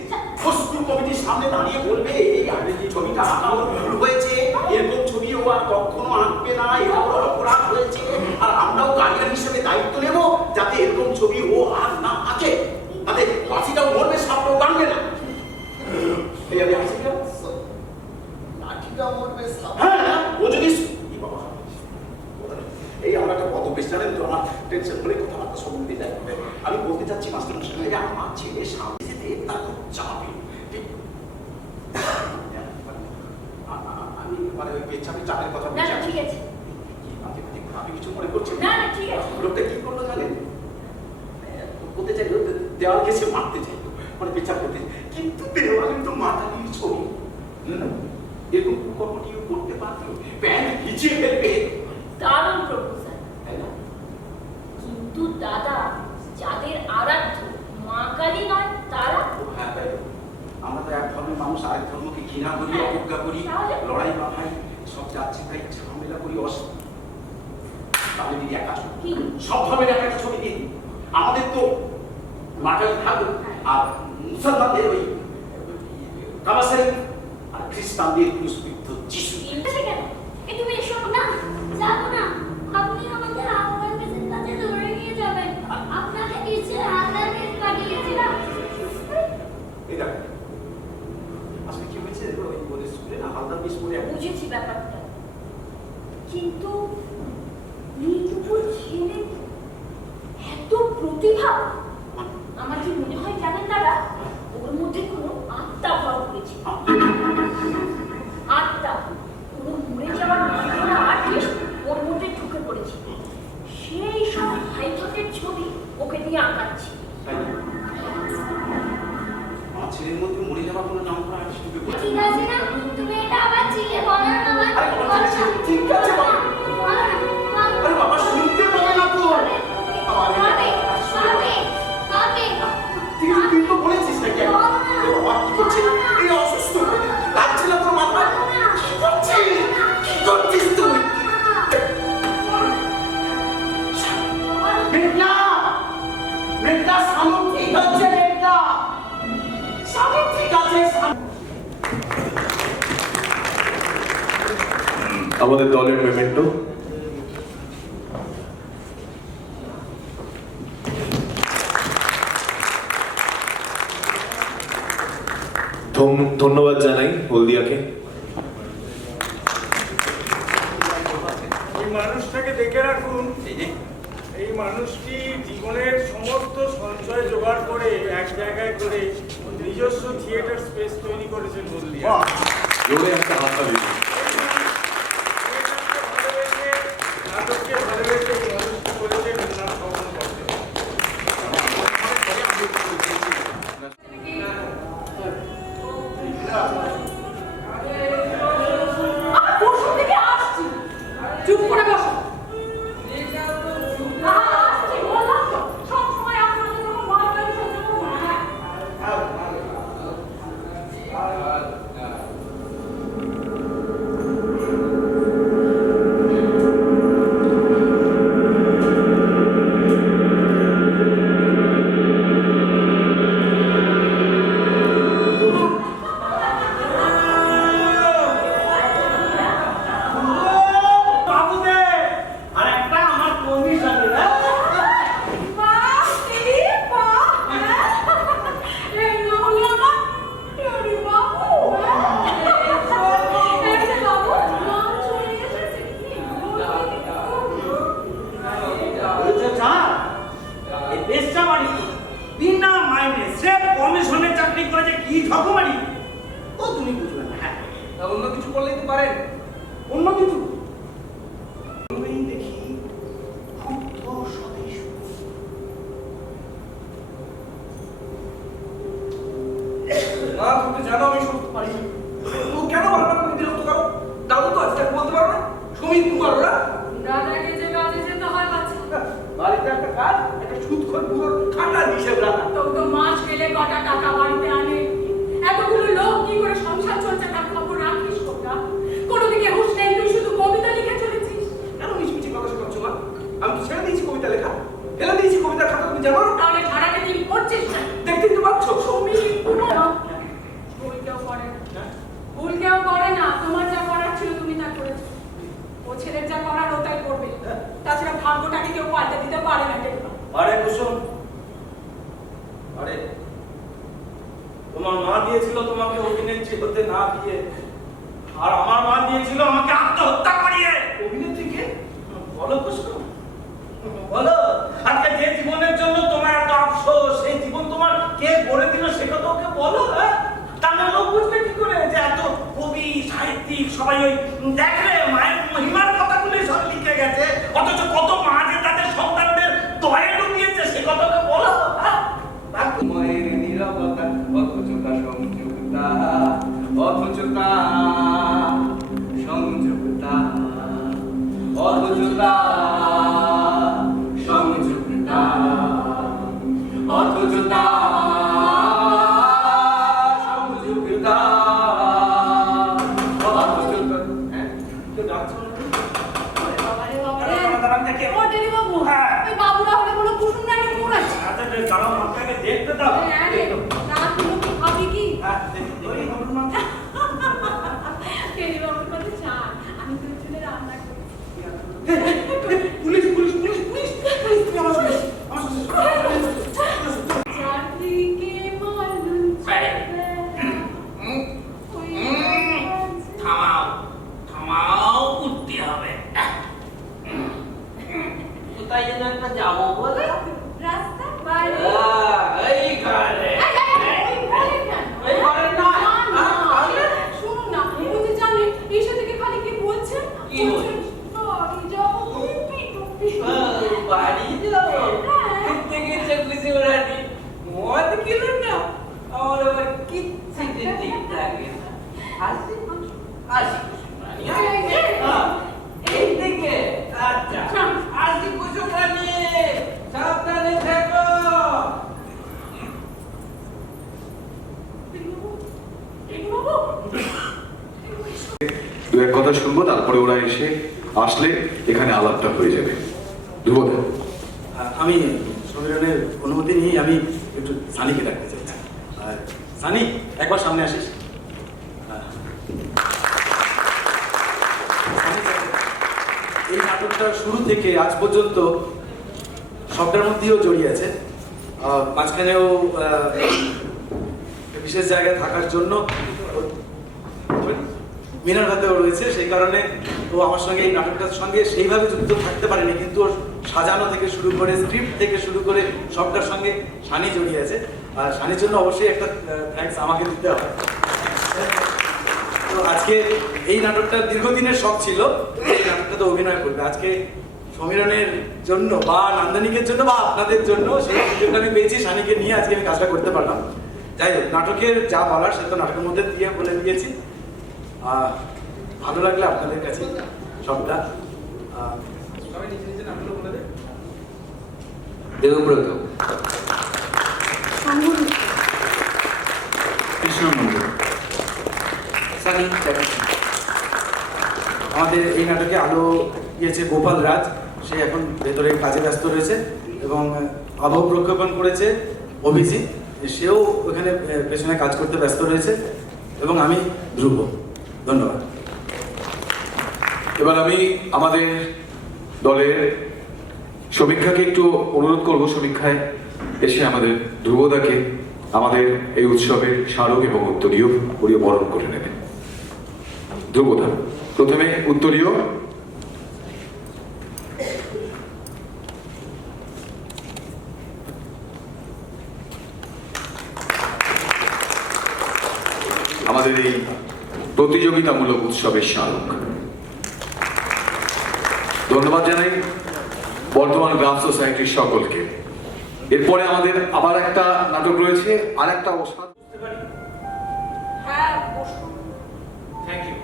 ও স্কুল কমিটির সামনে দাঁড়িয়ে বলবে এই আগে যে ছবিটা আঁকা ওর ভুল হয়েছে, এরকম ছবি ও আর কখনো আঁকবে না, এটা ওর অপরাধ হয়েছে, আর আমরাও গার্ডিয়ান হিসেবে দায়িত্ব নেব যাতে এরকম ছবি ও আর না আঁকে। তাতে ফাঁসিটাও মরবে, সাপটাও কাটবে না। এই আমি হাসি খেলাম। লাঠিটা মরবে সাপ। হ্যাঁ ও যদি এই বাবা এই আমার একটা কত বেশ জানেন তো আমার টেনশন হলে কথাবার্তা সব উল্টে যায়। আমি বলতে চাচ্ছি মাস্টার মশাই যে আমার ছেলে সামনে যেতে তার খুব চাপে আমি মানে ওই পেছাপে চাপের কথা না বলছি। না ঠিক আছে। আমি কিছু মনে করছি না না ঠিক আছে। লোকটা কি করলো জানেন? করতে চাইলো দেওয়াল ঘেসে মারতে চাইলো, মানে পেছাপ করতে, কিন্তু দেওয়ালে তো মাথালির ছবি। এরকম কর্মটিও করতে পারতো, প্যান্ট ভিজিয়ে ফেলবে। দারুণ প্রপোজাল। কিন্তু দাদা যাদের আরাধ্য মা কালী নয় তারা হ্যাঁ তাই তো। আমরা তো এক ধর্মের মানুষ আরেক ধর্মকে ঘৃণা করি, অবজ্ঞা করি, লড়াই বাধাই সব যাচ্ছে তাই ঝামেলা করি তাহলে দিদি এক কাজ করুন, সব ধর্মের এক একটা ছবি দিন। আমাদের তো মাকালি ঠাকুর, আর মুসলমানদের ওই কাবাসারি, আর খ্রিস্টানদের ক্রুশবিদ্ধ যিশু। কেন এ তুমি এসব না যাবো না। আপনি আমাদের আহ্বান মেসেজ কাছে ধরে নিয়ে যাবেন। আপনাকে নিচে আহ্বান মেসেজ পাঠিয়েছিলাম। এই দেখো আসলে কি হয়েছে ওই ওদের স্কুলে না হালদার মিস করে বুঝেছি ব্যাপারটা, কিন্তু এইটুকু ছেলে এত প্রতিভা, আমার কি মনে হয় জানেন দাদা ওর মধ্যে কোনো আত্মা ভর করেছে। আত্মা কোনো মরে যাওয়ার মানবনা আর্টিস্ট ওর মধ্যে ঢুকে পড়েছে। সেই সব হাইথকের ছবি ওকে দিয়ে আঁকাচ্ছি। আমার ছেলের মধ্যে মরে যাওয়ার কোনো নাম করা আর্টিস্ট ঢুকে পড়েছে। ঠিক আছে না, তুমি এটা আবার চিলে বলো না বাবা। ঠিক আছে বাবা। আরে বাবা শুনতে পাবে না তো। পাবে পাবে পাবে। তুই তো বলেছিস নাকি? বাবা কি করছিস? এই অসুস্থ লাগছে না তোর মাথা? কি করছিস? কি করছিস তুই? মেঘনা মেঘনা সামু ঠিক আছে মেঘনা সামু ঠিক আছে। আমাদের দলের মেমেন্টো ধন্যবাদ জানাই হলদিয়াকে। এই মানুষটাকে দেখে রাখুন, এই মানুষটি জীবনের সমস্ত সঞ্চয় জোগাড় করে এক জায়গায় করে নিজস্ব থিয়েটার স্পেস তৈরি করেছেন হলদিয়া। জোরে একটা হাত তালি দিন। নাটককে ভালোবেসে এই মানুষটি করেছেন নাম ভ্রমণ করতে। চুপ করে বসো। সব সময় আপনাদের কোনো মা কালী সহ্য করবো না। অন্য কিছু করলেই তো পারেন। অন্য কিছু দেখি না তুমি জানো আমি শুনতে পারি না। ও কেন বারবার করে বিরক্ত করো? দাদু তো আজকে বলতে পারো না, সুমিত পারো না। দাদাকে যে কাজে যেতে হয় ব্রাতা। তো মাস গেলে কটা টাকা বাড়িতে আনে, এতগুলো লোক কি করে সংসার চলছে তার খবর রাখিস কোথা? কোনোদিকে হুঁশ নেই, তুই শুধু কবিতা লিখে চলেছিস। কেন মিছমিছি কথা শোনাচ্ছ মা? আমি তো ছেড়ে দিয়েছি কবিতা লেখা, ফেলে দিয়েছি কবিতার খাতা, তুমি জানো না? তাহলে সারাটা দিন পড়ছিস না? দেখতেই তো পাচ্ছ। ভুল কেউ করে না, ভুল কেউ করে না। তোমার যা করার ছিল তুমি তা করেছো, ও ছেলের যা করার ও তাই করবে। তাছাড়া ভাগ্যটাকে কেউ পাল্টে দিতে পারে না। আরে কুসুম, আরে তোমার মা দিয়েছিল তোমাকে অভিনেত্রী হতে না দিয়ে, আর আমার মা দিয়েছিল আমাকে আত্মহত্যা করিয়ে। অভিনেত্রীকে বলো কুসুম, বলো আজকে যে জীবনের জন্য তোমার এত আফসোস, সেই জীবন তোমার কে গড়ে দিল সে কথা ওকে বলো। হ্যাঁ, তা না লোক বুঝবে কি করে যে এত কবি সাহিত্যিক সবাই ওই দেখলে মায়ের মহিমার কথাগুলি সব লিখে গেছে, অথচ কত মা যে তাদের সন্তানদের দয়ে ডুবিয়েছে সে কথাকে বলো। মায়ের নীরবতা অথচতা সংযুক্তা, অথচতা সংযুক্তা, অথচতা সংযুক্তা, অথচতা সংযুক্তা, অথচতা। হ্যাঁ, তো ডাকছো না? ওই বাবুরা হলে বলো কুসুম রানী কোন আছে? আচ্ছা দাঁড়াও, মাকে দেখতে দাও। রাতগুলো কি খাবি কি? টেরি বাবুর কথা চান, আমি তোর জন্য রান্না করি। Police police police police police, তুমি আমার সাথে চারদিকে মানুষ থামাও থামাও, উঠতে হবে। কোথায় যেন একটা যাবো বলে রাস্তা বাইরে এইখানে। এই ঘরে না। শুনুন না, ও যে জানে এসে থেকে খালি কি বলছে? কি বলছে? বাড়ি যাবো, টুপি টুপি। বাড়ি যাবো? ঘুরতে গেছে খুশি ওরানি, মদ কিনো না, আমার আবার কিচ্ছু ঠিক থাকে না। আসি আসি কুসুম রানী, এই দিকে। আচ্ছা আসি কুসুম রানী, সাবধানে থেকো। দু এক কথা শুনবো, তারপরে ওরা এসে আসলে এখানে আলাপটা হয়ে যাবে। ধ্রুবদা, আমি সমীরনের অনুমতি নিয়ে আমি একটু সানিকে ডাকতে চাইছি। আর সানি, একবার সামনে আসিস। এই নাটকটা শুরু থেকে আজ পর্যন্ত সবটার মধ্যেও জড়িয়ে আছে। মাঝখানেও বিশেষ জায়গায় থাকার জন্য মিনার হাতেও রয়েছে, সেই কারণে ও আমার সঙ্গে এই নাটকটার সঙ্গে সেইভাবে যুক্ত থাকতে পারেনি, কিন্তু ওর সাজানো থেকে শুরু করে স্ক্রিপ্ট থেকে শুরু করে সবটার সঙ্গে সানি জড়িয়ে আছে। আর সানির জন্য অবশ্যই একটা থ্যাঙ্কস আমাকে দিতে হবে। তো আজকে এই নাটকটা দীর্ঘদিনের শখ ছিল, এই নাটকটাতে অভিনয় করবে। আজকে সমীরনের জন্য বা নান্দনিকের জন্য বা আপনাদের জন্য সেই সুযোগটা আমি পেয়েছি, সানিকে নিয়ে আজকে আমি কাজটা করতে পারলাম। যাই হোক, নাটকের যা বলার সে তো নাটকের মধ্যে দিয়ে বলে দিয়েছি। ভালো লাগলে আপনাদের কাছে সবটা। সবাই নিজে নিজে নামগুলো বলে দেয়। দেবব্রত, কৃষ্ণনন্দ, সানি চ্যাটার্জি। আমাদের এই নাটকে আলো দিয়েছে গোপাল রাজ, সে এখন ভেতরে কাজে ব্যস্ত রয়েছে। এবং আবহ প্রক্ষেপণ করেছে অভিজিৎ, সেও ওখানে পেছনে কাজ করতে ব্যস্ত রয়েছে। এবং আমি ধ্রুব। ধন্যবাদ। এবার আমি আমাদের দলের সমীক্ষাকে একটু অনুরোধ করব, সমীক্ষায় এসে আমাদের ধ্রুবদাকে আমাদের এই উৎসবের স্মারক এবং উত্তরীয় বরণ করে নেবেন। ধ্রুবদা, প্রথমে উত্তরীয়। আমাদের এই প্রতিযোগিতামূলক উৎসবের স্মারক। ধন্যবাদ জানাই বর্তমান গ্রাম সোসাইটির সকলকে। এরপরে আমাদের আবার একটা নাটক রয়েছে, আর একটা হ্যাঁ, বসুন। Thank you.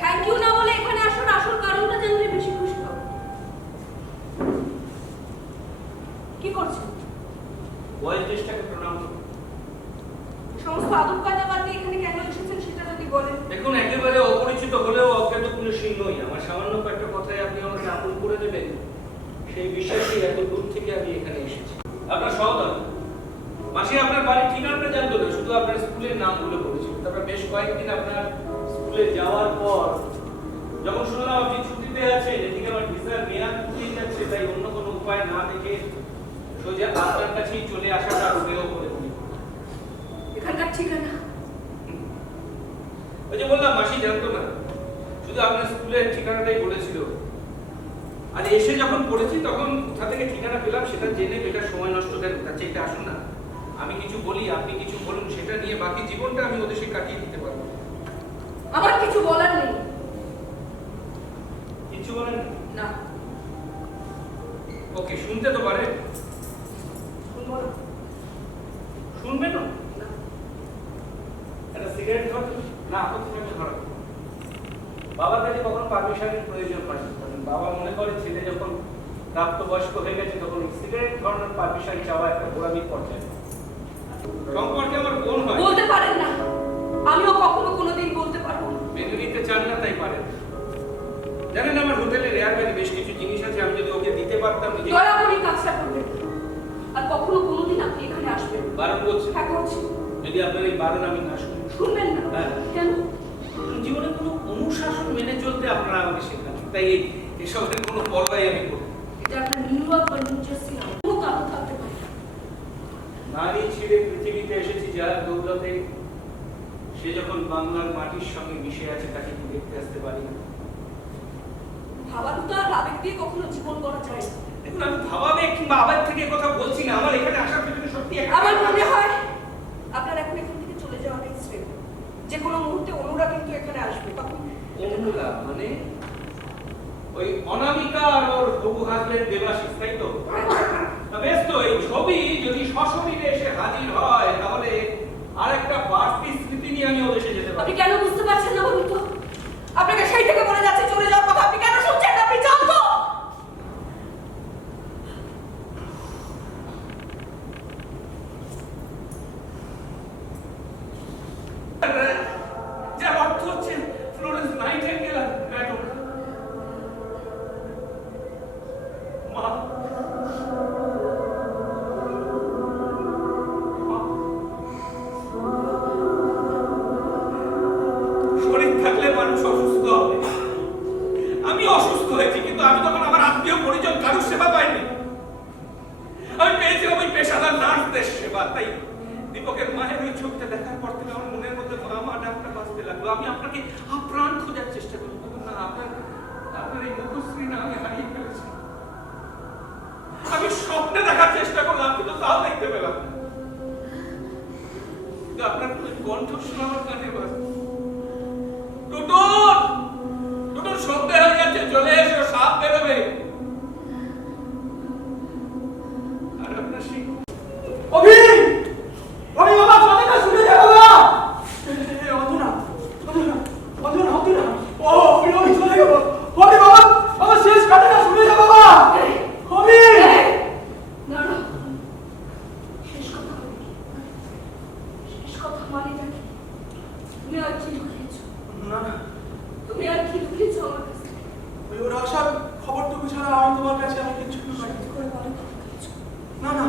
থ্যাংক ইউ না বলে এখানে আসুন, আসল কারণটা জানলে বেশি খুশি হব। কি করছেন? বয়েজ দেশটাকে প্রণাম করুন। সমস্ত আদব কায়দা বাদ দিয়ে এখানে কেন এসেছেন সেটা যদি বলেন। দেখুন, একেবারে অপরিচিত হলেও অজ্ঞাত কোনো সিং নই। আমার সামান্য কয়েকটা কথায় আপনি আমাকে আপন করে দেবেন, সেই বিশ্বাসেই এত দূর থেকে আমি এখানে এসেছি। আপনার সহদর মাসি আপনার বাড়ির ঠিকানাটা জানতো না, শুধু আপনার স্কুলের নামগুলো বলেছিল। তারপর বেশ কয়েকদিন আপনার স্কুলে যাওয়ার পর যখন শুনলাম আপনি ছুটিতে আছেন, এদিকে আমার ভিসার মেয়াদ ফুরিয়ে যাচ্ছে, তাই অন্য কোনো উপায় না দেখে সোজা আপনার কাছেই চলে আসাটা শ্রেয় করে দিই। এখানকার ঠিকানা? ওই যে বললাম, মাসি জানতো না, শুধু আপনার স্কুলের ঠিকানাটাই বলেছিল। আর এসে যখন পড়েছি তখন কোথা থেকে ঠিকানা পেলাম সেটা জেনে বেকার সময় নষ্ট কেন, তার চেয়ে এটা আসুন না, আমি কিছু বলি, আপনি কিছু বলুন, সেটা নিয়ে বাকি জীবনটা আমি ওদের সাথে কাটিয়ে দিতে পারবো। আমার কিছু বলার নেই। কিছু বলেন না? ওকে, শুনতে তো পারে? শুনবেন না? একটা সিগারেট ধরুন না, আপত্তি থাকলে ধরো। বাবার কাছে কখনো পারমিশনের প্রয়োজন হয় না। বাবা মনে করে ছেলে যখন প্রাপ্তবয়স্ক হয়ে গেছে তখন সিগারেট ধরানোর পারমিশন চাওয়া একটা গোড়ামির পর্যায়ে। সম্পর্কে আমার বোন হয়। বলতে পারেন না? আমিও কখনো কোনোদিন বলতে পারবো না। মেনে নিতে চান না তাই পারেন। জানেন, আমার হোটেলে রেয়ার ব্যাগে বেশ কিছু জিনিস আছে, আমি যদি ওকে দিতে পারতাম। দয়া করে কাজটা করবেন আর কখনো কোনোদিন আপনি এখানে আসবেন। বারণ করছি? হ্যাঁ করছি। যদি আপনার এই বারণ আমি না শুনি? শুনবেন না? হ্যাঁ। কেন? জীবনে কোনো অনুশাসন মেনে চলতে আপনারা আমাকে শেখান, তাই এসবের কোনো পরোয়াই আমি করি। এটা আপনার নিউইয়র্ক বা নিউ জার্সি না, কোনো কারণ থাকতে পারে। নারী ছেড়ে পৃথিবীতে এসেছি যার দৌলতে, সে যখন বাংলার মাটির সঙ্গে মিশে আছে তাকে কি দেখতে আসতে পারি না? ভাবালুতা আর আবেগ দিয়ে কখনো জীবন গড়া যায় না। দেখুন, আমি ভাবাবেগ কিংবা আবেগ থেকে কথা বলছি না, আমার এখানে আসার পিছনে সত্যি আমার মনে হয় আপনার এখন এখান থেকে চলে যাওয়াটাই শ্রেয়। যে কোনো মুহূর্তে অনুরা কিন্তু এখানে আসবে, তখন অনুরা মানে ওই অনামিকা আর ওর হবু হাজবেন্ড দেবাশিস, তাই তো? বেশ, তো এই ছবি যদি সশরীরে এসে হাজির হয় তাহলে আরেকটা বাড়তি স্মৃতি নিয়ে আমি ওদের দেশে যেতে পারি। আপনি কেন বুঝতে পারছেন না বলুন তো? আপনাকে সেই থেকে বলে যাচ্ছে চলে যাওয়ার কথা, আপনি কেন শুনছেন না? আপনি যান তো। যার অর্থ হচ্ছে ফ্লোরেন্স নাইটিঙ্গেল আর ম্যাডোনা। মা, শরীর থাকলে মানুষ অসুস্থ হবে। আমি অসুস্থ হয়েছি, কিন্তু আমি তখন আমার আত্মীয় পরিজন কারোর সেবা পাইনি। আমি পেয়েছিলাম ওই পেশাদার নার্সদের সেবা। তাই দীপকের মায়ের ওই ছবিটা দেখার পর থেকে আমার মনের মধ্যে মা ডাকটা বাজতে লাগলো। আমি আপনাকে আপ্রাণ খোঁজার চেষ্টা করি, না আপনার এই মুখশ্রী না আমি হারিয়ে ফেলেছি। আমি স্বপ্নে দেখার চেষ্টা করলাম, কিন্তু তাও দেখতে পেলাম না। কিন্তু আপনার কণ্ঠস্বর আমার কানে বাজে। টুটুন, টুটুন, সন্ধ্যে হয়ে যাচ্ছে, চলে এসো, সাপ বেরোবে। আর আপনার সেই অভি, অভি বাবা, কথাটা শুনে যা বাবা। অধুনা, অধুনা, অধুনা, অধুনা। ও অভি, অভি চলে গেল। অভি বাবা, বাবা শেষ কথাটা শুনে যা বাবা। অভি, না না, শেষ কথা হবে কি? শেষ কথা মানেটা কি? তুমি আর কি লুকিয়েছো? না না, তুমি আর কি লুকিয়েছো আমার কাছে? ওই ওর আসার খবরটুকু ছাড়া আমি তোমার কাছে আমি কিছু লুকাইনি। করে বলো কি লুকিয়েছো? না না,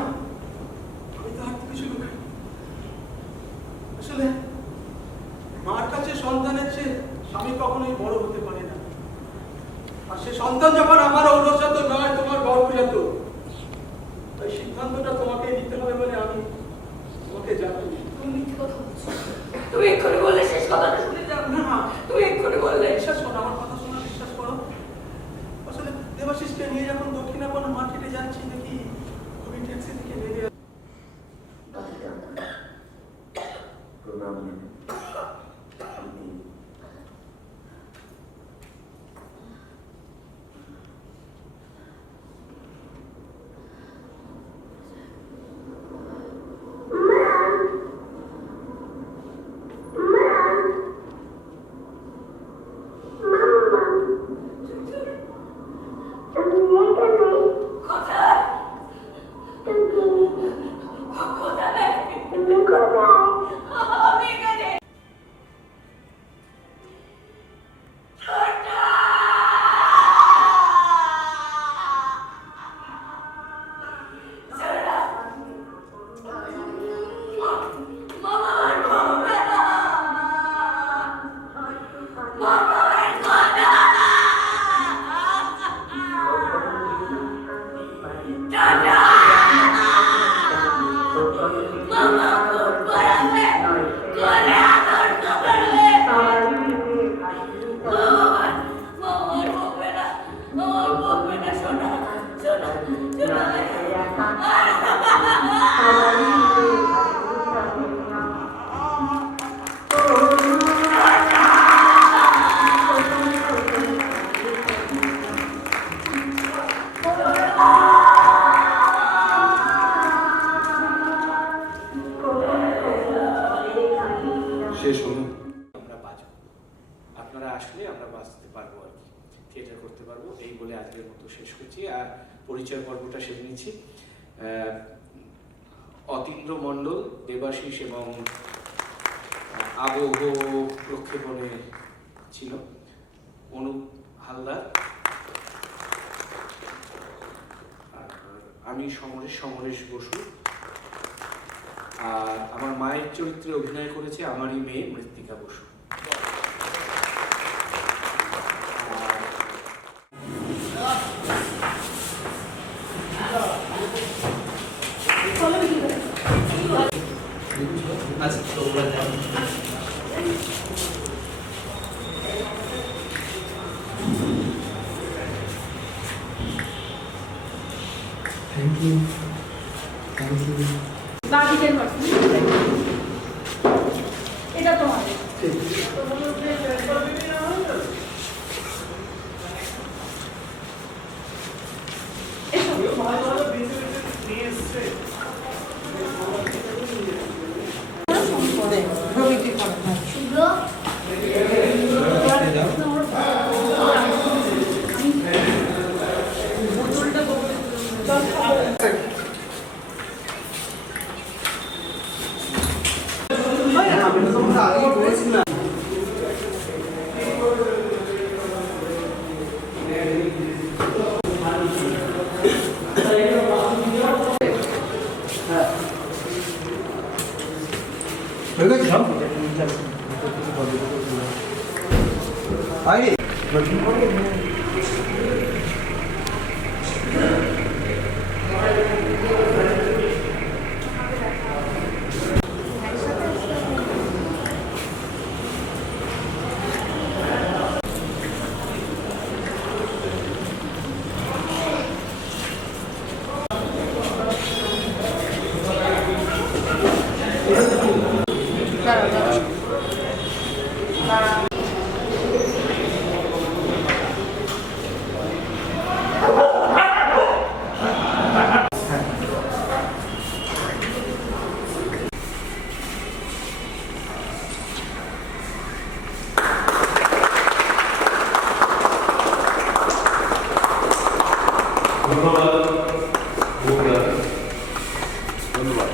শেষ হলো। আমরা বাঁচবো, আপনারা আসলে আমরা বাঁচতে পারবো আর কি, থিয়েটার করতে পারবো, এই বলে আজকের মতো শেষ করছি। আর পরিচয় পর্বটা সেরে নিচ্ছি। অতীন্দ্র মণ্ডল, দেবাশিস এবং আবহ প্রক্ষেপণে ছিল অনুপ হালদার, আর আমি সমরেশ বসু। আর আমার মায়ের চরিত্রে অভিনয় করেছে আমারই মেয়ে মৃত্তিকা বসু। বাকিদের ঘর এটা তোমার ধন্যবাদ।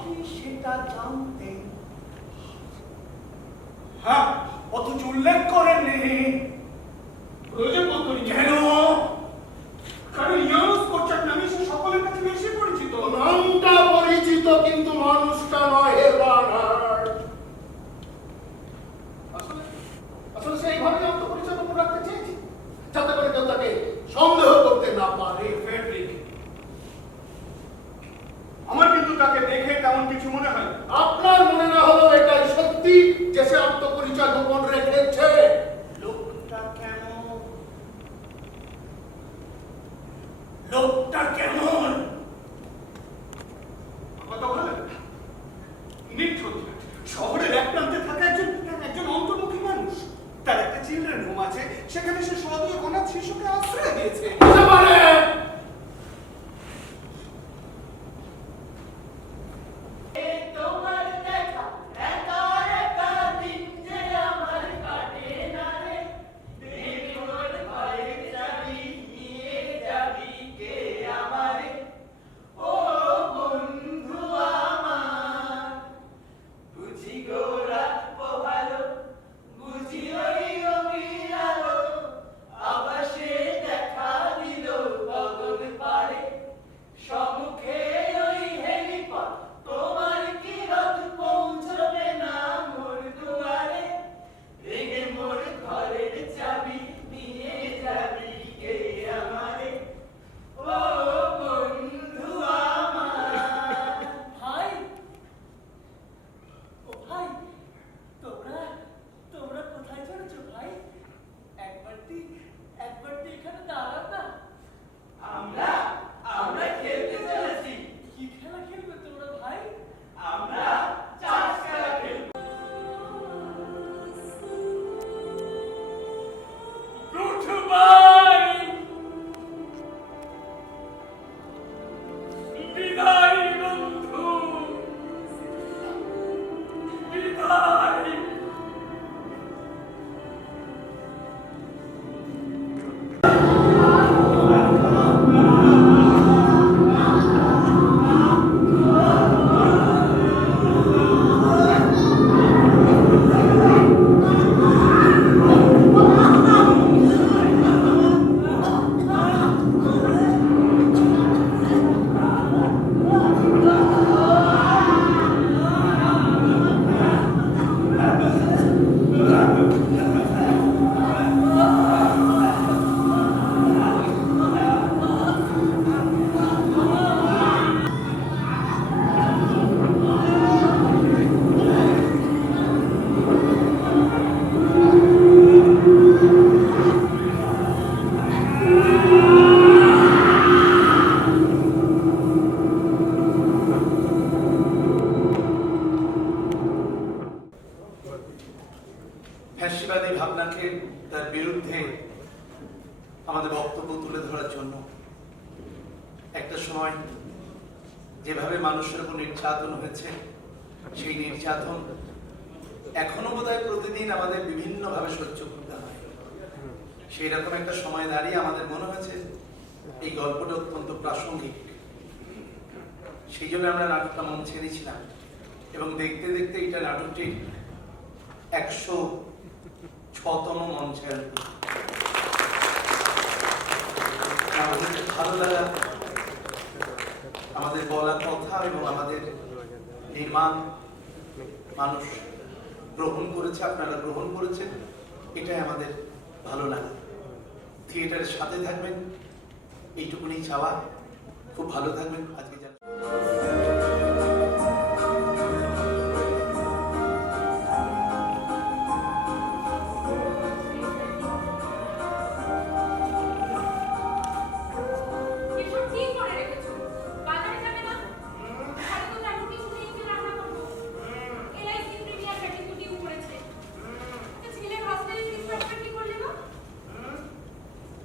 কি সেটা জানতে? হ্যাঁ, অথচ উল্লেখ করেননি। প্রয়োজন বোধ করি। কেন? কারণ ইয়ানুস কোচাক নামে সে সকলের কাছে বেশি পরিচিত। নামটা পরিচিত কিন্তু মানুষটা নয় হে বার্নার্ড। আসলে সেইভাবে আত্মপরিচয় গোপন রাখতে চেয়েছি যাতে করে কেউ তাকে সন্দেহ করতে না পারে। ফ্রেডরিক, আমার কিন্তু তাকে দেখে তেমন কিছু মনে হয়। আপনার মনে না হলেও এটাই সত্যি যে সে আত্মপরিচয় গোপন রেখেছে। লোকটা কেমন? লোকটা কেমন? কত ভালো নির্ঠুর শহরের এক প্রান্তে থাকা একজন অন্তর্মুখী মানুষ। তার একটা চিলড্রেন হোম আছে, সেখানে সে সহজে অনাথ শিশুকে আশ্রয় দিয়েছে। তোমার দেখা একা একা দিন যে আমার কাটে না রে, দেবী মোর ঘরের চাবি নিয়ে যাবি কে আমারে? ও বন্ধু আমার, বুঝি গো রাত পোহালো, বুঝি ওই রঙিন আলো, আবার সে দেখা দিল গগন পারে, সম্মুখে ওই হেলিপথ, তোমার কি রথ পৌঁছবে না মোর দুয়ারে? ভেঙে মোর ঘরের চাবি নিয়ে যাবি কে আমারে? ও বন্ধু আমার। ভাই, ও ভাই, তোমরা কোথায় চলেছো ভাই? একবারটি এখানে দাঁড়াও না। আমরা খেলতে চলেছি। কি খেলা খেলবে তোমরা ভাই? আমরা চাষ খেলা খেলবো। গুড বাই, বিদায় বন্ধু, বিদায়। ফ্যাসিবাদী ভাবনাকে তার বিরুদ্ধে আমাদের বক্তব্য তুলে ধরার জন্য একটা সময় যেভাবে মানুষের উপর নির্যাতন হয়েছে, সেই নির্যাতন এখনো বোধহয় প্রতিদিন আমাদের বিভিন্নভাবে সহ্য করতে হয়। সেই রকম একটা সময় দাঁড়িয়ে আমাদের মনে হয়েছে এই গল্পটা অত্যন্ত প্রাসঙ্গিক। সেই জন্য আমরা নাটকটা মঞ্চে এনেছিলাম এবং দেখতে দেখতে এটা নাটকটির 106তম মঞ্চায়ন। আমাদের ভালো লাগা, আমাদের বলা কথা এবং আমাদের নির্মাণ মানুষ গ্রহণ করেছে, আপনারা গ্রহণ করেছেন, এটাই আমাদের ভালো লাগে। থিয়েটারের সাথে থাকবেন, এইটুকুনি চাওয়া। খুব ভালো থাকবেন। আজকে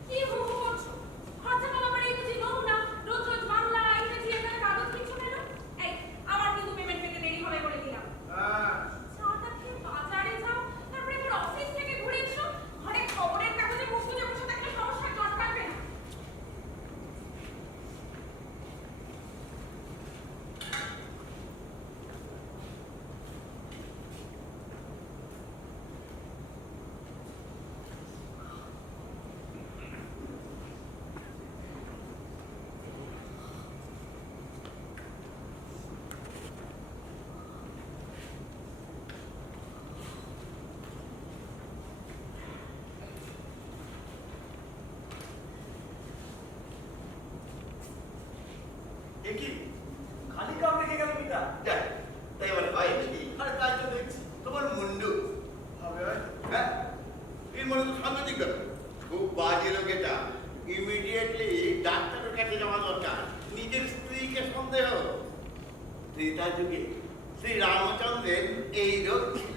কি হো হো করছো? খরচা করা পড়ে গেছে, নমুনা রোজ রোজ বাংলা ইংরেজি এখানে কাগজ কিছু না কি খালি কাম রেখে গেল মিতা। যাক, তাই এবার হয় নাকি? আরে তাই তো দেখছি তোমার মুন্ডু হবে হয়তো। হ্যাঁ, এর মনে তো সাংঘাতিক ব্যাপার। খুব বাজে লোক এটা। ইমিডিয়েটলি ডাক্তারের কাছে যাওয়া দরকার। নিজের স্ত্রীকে সন্দেহ। ত্রেতা যুগে শ্রী রামচন্দ্রের এই রোগ ছিল।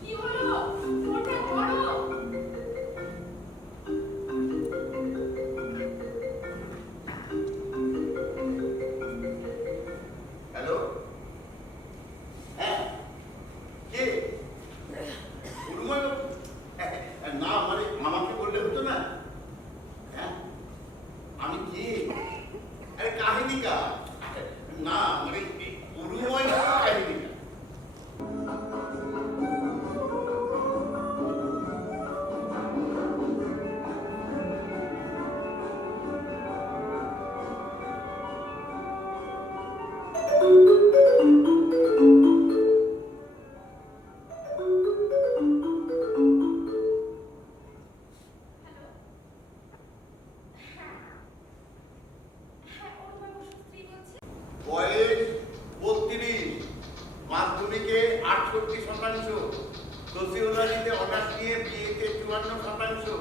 কি হলো? ফোনটা ধরো। হ্যালো, হ্যাঁ, কে? গুরুময় বাবু? না, মানে আমাকে বললে হতো না। হ্যাঁ, আমি কে? আরে কাহিনীকা না, মানে গুরুময় বাবু কাহিনীকা। বয়স 32, মাধ্যমিকে 68%, সোসিওলজিতে অনার্স নিয়ে বিএতে 54%,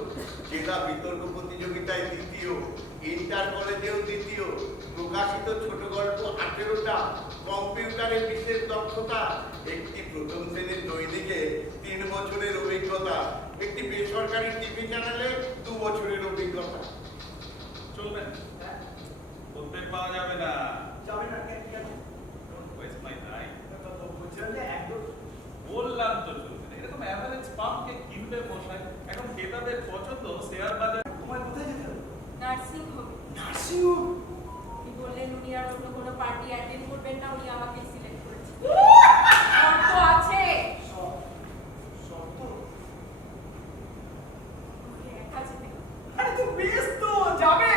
জেলা বিতর্ক প্রতিযোগিতায় দ্বিতীয়, ইন্টার কলেজেও দ্বিতীয়, প্রকাশিত ছোট গল্প 18টা, কম্পিউটারে বিশেষ দক্ষতা, একটি প্রথম শ্রেণীর দৈনিকে 3 বছরের অভিজ্ঞতা, একটি বেসরকারি টিভি চ্যানেলে 2 বছরের অভিজ্ঞতা। চলবে না, বলতে পাওয়া যাবে না। যাবে না কেন? কেন? Don't waste my time. তো বুঝলে একদম বললাম তো চলবে না। এরকম অ্যাভারেজ পাম্পকে কিনবে বসায়। এখন ক্রেতাদের পছন্দ শেয়ার বাজার। তোমার কোথায় যেতে হবে? Nursing home. Nursing home? উনি বললেন উনি আর অন্য কোনো পার্টি অ্যাটেন্ড করবেন না, উনি আমাকে সিলেক্ট করেছেন। শর্ত আছে। শর্ত? ওকে একা যেতে হবে। আরে তো বেশ তো, যাবে।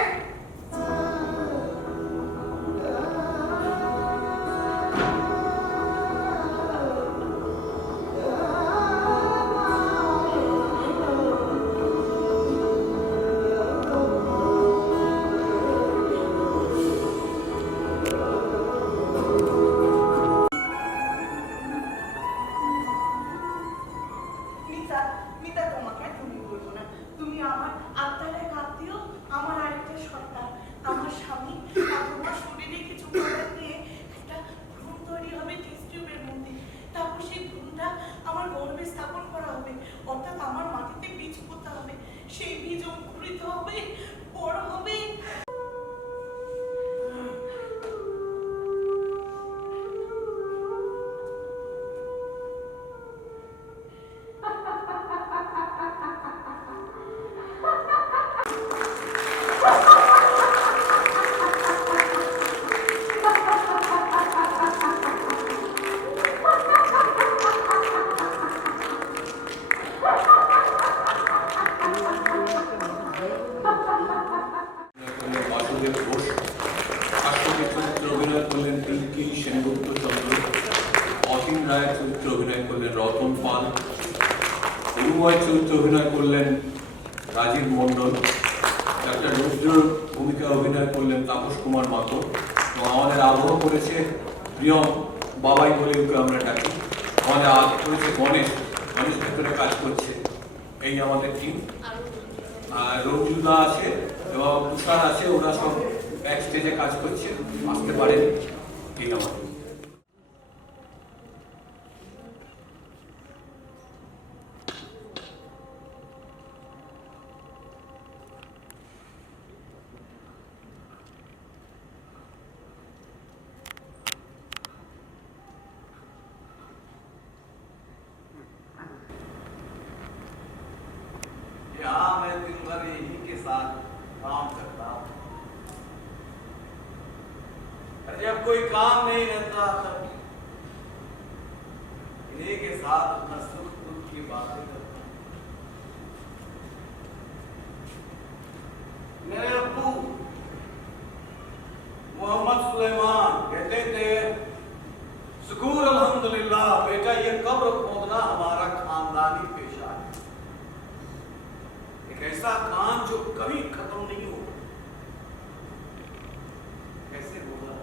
মিতা, মিতা তোমাকে আর তুমি বলবো না। তুমি আমার আত্মার এক আত্মীয়, আমার আরেকটা সন্তান, আমার স্বামী। আর তোমার শরীরে কিছু প্রোডাক্ট দিয়ে একটা ভ্রূণ তৈরি হবে টেস্ট টিউবের মধ্যে। তারপর সেই ভ্রূণটা আমার গর্ভে স্থাপন করা হবে, অর্থাৎ আমার মাটিতে বীজ পোতা হবে। সেই বীজ অঙ্কুরিত হবে, বড় হবে। বাসুদেব ঘোষ, আশ্রমের চরিত্রে অভিনয় করলেন পিঙ্কি সেনগুপ্ত চন্দ্র, অসীম রায়ের চরিত্রে অভিনয় করলেন রতন পাল, গুরুময় চরিত্রে অভিনয় করলেন রাজীব মণ্ডল, ডাক্তার রুদ্রর ভূমিকা অভিনয় করলেন তাপস কুমার মাতো, এবং আমাদের আবহ করেছে প্রিয়ম, বাবাই বলে ওকে আমরা ডাকি। আমাদের আগে করেছে গণেশ, গণেশ ভেতরে কাজ করছে। এই আমাদের টিম। আর রঞ্জুদা আছে এবং তুষার আছে, ওরা সব ব্যাক স্টেজে কাজ করছে, আসতে পারেন। ঠিক আমাদের यहाँ मैं दिन भर यही के साथ काम करता हूँ। जब कोई काम नहीं रहता तब इन्हीं के साथ अपना सुख दुख की बातें करता हूँ। मेरे अब्बू मोहम्मद सुलेमान कहते थे, शुक्र अल्हम्दुलिल्लाह बेटा, ये कब्र खोदना हमारा खानदानी ऐसा काम जो कभी खत्म नहीं होगा। कैसे होगा?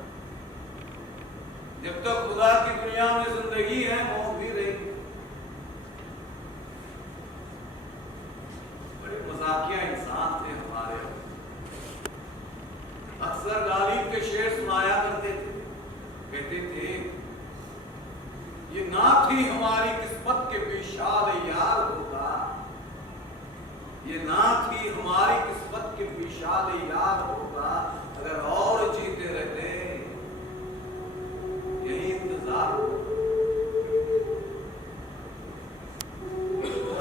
जब तक खुदा की दुनिया में जिंदगी है, मौत भी रहेगी। बड़े मजाकिया इंसान थे हमारे। अक्सर गालिब के शेर सुनाया करते थे, कहते थे ये ना थी हमारी किस्मत के विशाल यार होगा, ये ना थी हमारी किस्मत के विशाल यार होगा, अगर और जीते रहते यही इंतजार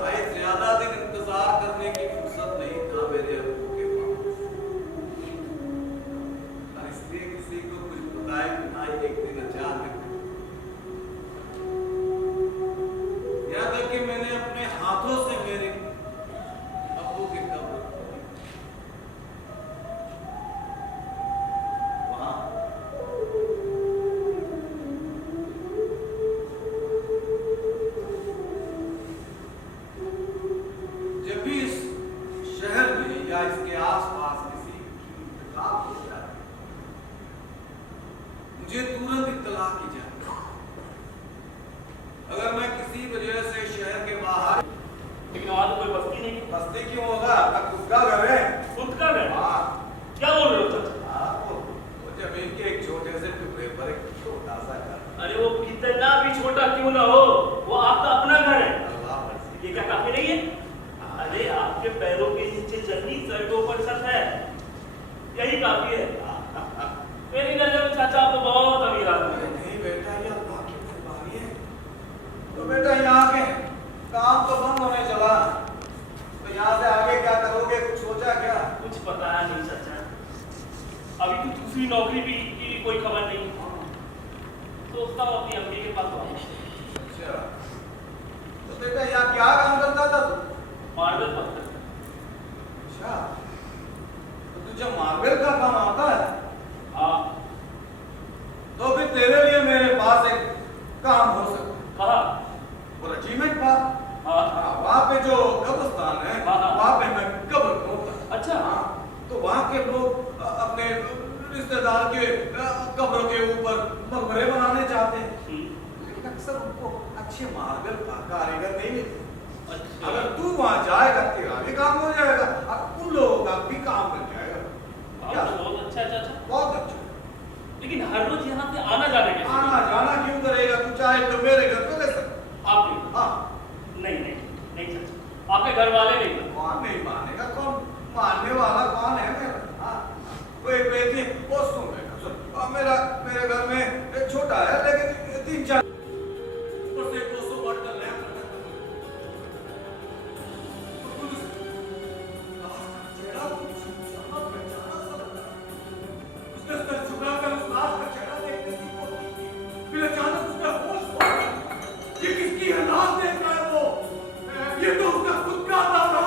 शायद ज्यादा दिन इंतजार करने की फुर्सत नहीं था मेरे अब्बू के पास। इसलिए किसी को कुछ बताए बिना एक दिन अचानक, यहाँ तक कि मैंने अपने हाथों से मेरे अब्बू की कब्र वहां जब भी इस शहर में या इसके आसपास किसी की इंतकाल हो जाए, मुझे तुरंत इत्तला की जाए। अगर मैं किसी वजह से शहर के बाहर, लेकिन वहां तो कोई बस्ती नहीं। बस्ती क्यों होगा? आपका खुद का घर है। खुद का घर? हाँ। क्या बोल रहे हो चाचा? वो जमीन के एक छोटे से टुकड़े पर एक छोटा सा घर। अरे वो कितना भी छोटा क्यों ना हो, वो आपका अपना घर है। ये क्या काफी नहीं है? अरे आपके पैरों के नीचे जमीन, सड़कों पर छत है, यही काफी है। मेरी नजर में चाचा आप तो बहुत अमीर आदमी है। नहीं बेटा, ये अल्लाह की मेहरबानी है। तो बेटा यहाँ के काम तो बंद होने चला, तो यहाँ से आगे क्या करोगे? कुछ सोचा क्या? कुछ पता नहीं चाचा, अभी तो दूसरी नौकरी भी की कोई खबर नहीं। सोचता हूँ अपनी अम्मी के पास आऊँ। अच्छा, तो बेटा यहाँ क्या काम करता था तू? मार्बल पत्थर। अच्छा, तो तुझे मार्बल का काम आता है? हाँ। तो फिर तेरे लिए मेरे पास एक काम हो सकता। हाँ। वो रेजिमेंट पार्क, वहाँ पे जो कब्रिस्तान है, वहाँ पे मैं कब्र खोदता। अच्छा। हाँ, तो वहाँ के लोग अपने रिश्तेदार के कब्र के ऊपर मकबरे बनाने चाहते हैं, लेकिन अक्सर उनको अच्छे मार्बल का कारीगर नहीं मिलते। अगर तू वहाँ जाएगा, तेरा भी काम हो जाएगा और उन लोगों का भी काम बन जाएगा। क्या? बहुत अच्छा है चाचा, बहुत अच्छा। लेकिन हर रोज यहाँ से आना जाना कैसे? आना जाना क्यों करेगा? तू चाहे तो मेरे घर पे रह सकता। आप नहीं? हाँ। नहीं चाचा, आपके घर वाले नहीं मानेंगे। कौन नहीं मानेगा? कौन मानने वाला कौन है मेरा? हाँ, वो एक बेटी, वो सुन बेटा सुन, और मेरे घर में एक छोटा है, लेकिन 3-4 ऊपर से 200 वाट का लैंप रखा है। उसने सर झुकाकर उस लाश का चेहरा देखने की कोशिश की, फिर अचानक उसका होश खो गया। ये किसकी है? लाश देख रहा है वो, ये तो उसका खुद का था ना।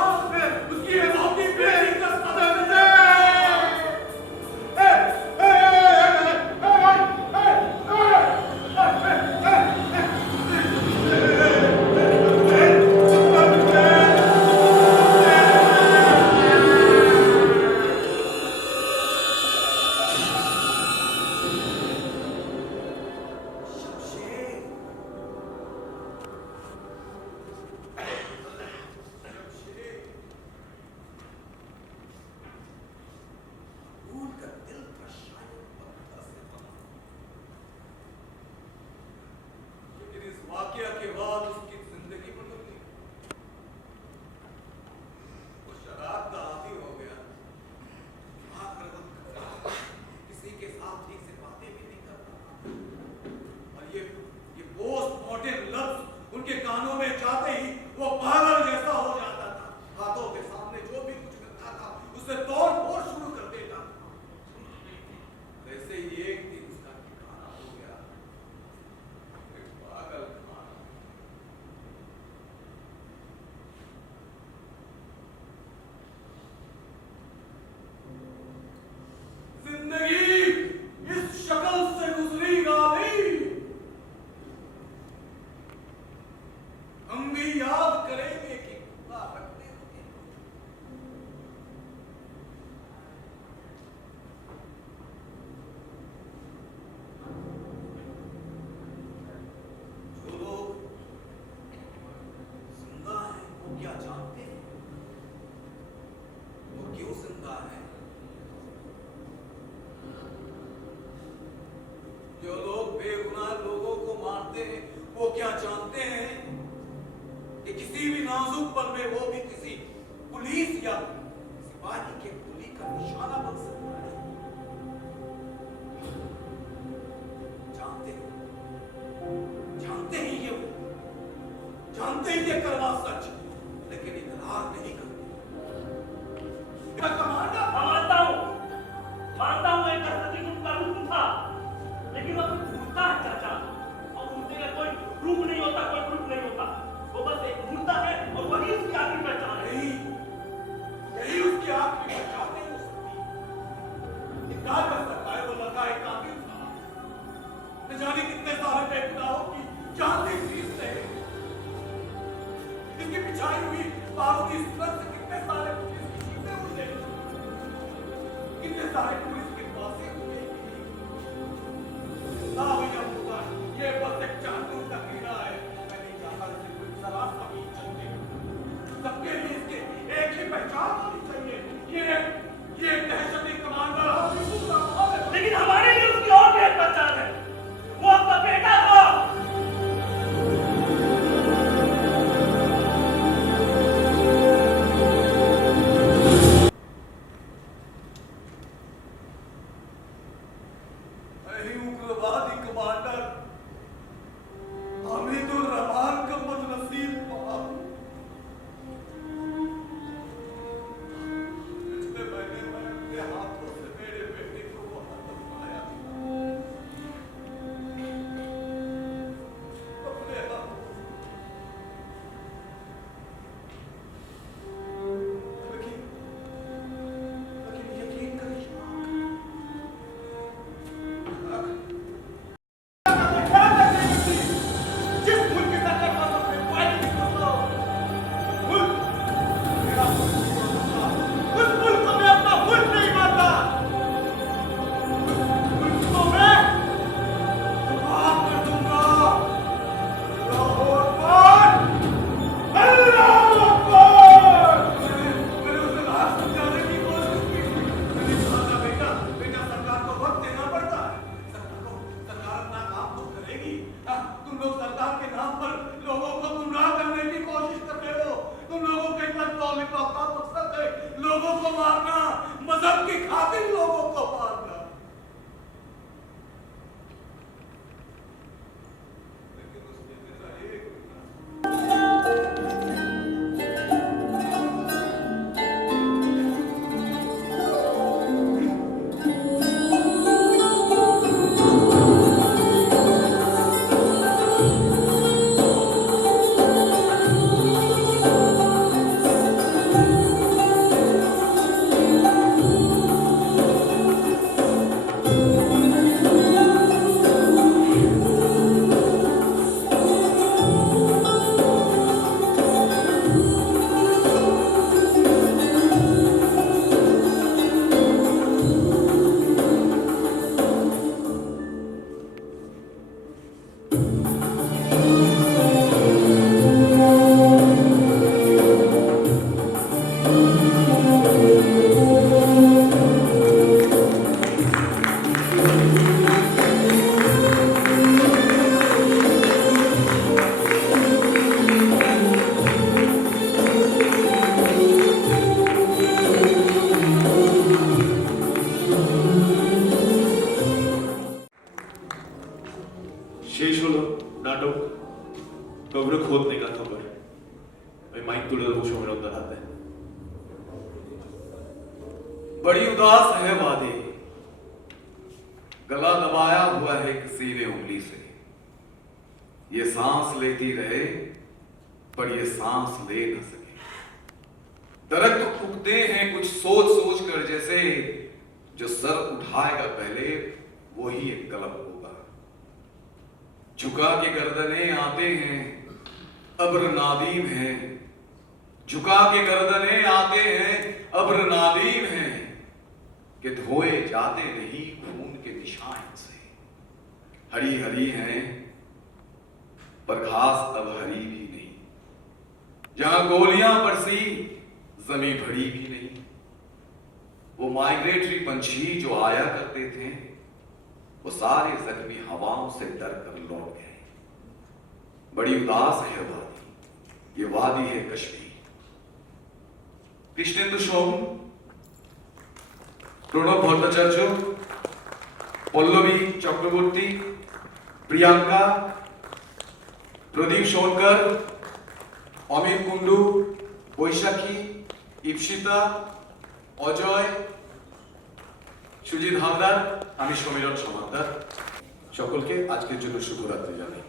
में वो भी किसी पुलिस या सिपाही के गोली का निशाना बन सकता है। जानते ही ये करवा सच, लेकिन इकरार नहीं करते। मानता हूँ एक असली का रूप था, लेकिन वो मूर्ता है चाचा, और मूर्ति का कोई रूप नहीं होता, कोई रूप नहीं होता, वो बस एक मूर्ता है और वही उसकी आखिरी पहचान है। यही उसकी आखिरी पहचान नहीं हो सकती। क्या कर सकता है वो लड़का? एक कातिल था, न जाने कितने सारे बेगुनाहों की जान दी फीस ले, इसकी पिछाई हुई बारूदी सुरंग से कितने सारे पुलिस की जीतें उड़े, कितने सारे पुलिस के पासे हुए। ना भैया मुर्गा, ये बस एक चांदूर का कीड़ा है। मैं नहीं चाहता इससे कोई सलाह कभी चलते। सबके लिए इसके एक ही पहचान होनी चाहिए। ये दहशती कमांडर है, लेकिन हमारे लिए उसकी और भी एक पहचान है, वो आपका बेटा था। उग्रवादी कमांडर हामिदुर रहमान का बदनसीब बाप, पिछले महीने मैं अपने हाथों से मेरे बेटे को वहां दफनाया था। अपने हाथों से। लेकिन यकीन करिए, जिस मुल्क के सरकार पास अपने फायदे की सोचो, मुल्क मेरा मुल्क नहीं होता, उस मुल्क को मैं अपना मुल्क नहीं मानता, उस मुल्क को मैं तबाह कर दूंगा। अल्लाहू अकबर! मैंने उसे राह समझाने की कोशिश की। मैंने कहा था, बेटा सरकार को वक्त देना पड़ता है। सरकार अपना काम तो करेगी। तुम लोग सरकार के नाम पर लोगों को गुमराह करने की कोशिश कर रहे हो। तुम लोगों के कंट्रोल का मकसद है लोगों को मारना, मजहब की खातिर लोगों को मारना। लेकिन उसने मेरा एक শেষ হলো নাটক কবর खोदने का खबर। मैं माइक तुले देबो सुमिरनदार हाथे। बड़ी उदास है वादे, गला दबाया हुआ है किसी ने उंगली से। ये सांस लेती रहे पर ये सांस ले न सके। दरख्त उगते हैं कुछ सोच सोच कर, जैसे जो सर उठाएगा पहले वही एक कलम होगा। झुका के गर्दने आते हैं अब्र नादीम हैं, झुका के गर्दने आते हैं अब्र नादीम हैं, कि धोए जाते नहीं खून के निशान से। हरी हरी हैं पर घास अब हरी भी नहीं, जहां गोलियां बरसी जमी भरी भी नहीं। वो माइग्रेटरी पंछी जो आया करते थे वो सारे जख्मी हवाओं से डर कर लौट गए। बड़ी उदास है वादी, ये वादी है कश्मीर, কৃষ্ণেন্দু সোম, প্রণব ভট্টাচার্য, পল্লবী চক্রবর্তী, প্রিয়াঙ্কা, প্রদীপ সোনকর, অমিত কুন্ডু, বৈশাখী, ইপসিতা, অজয়, সুজিত হালদার, আমি সমীরণ সমাদ্দার। সকলকে আজকের জন্য শুভরাত্রি জানাই।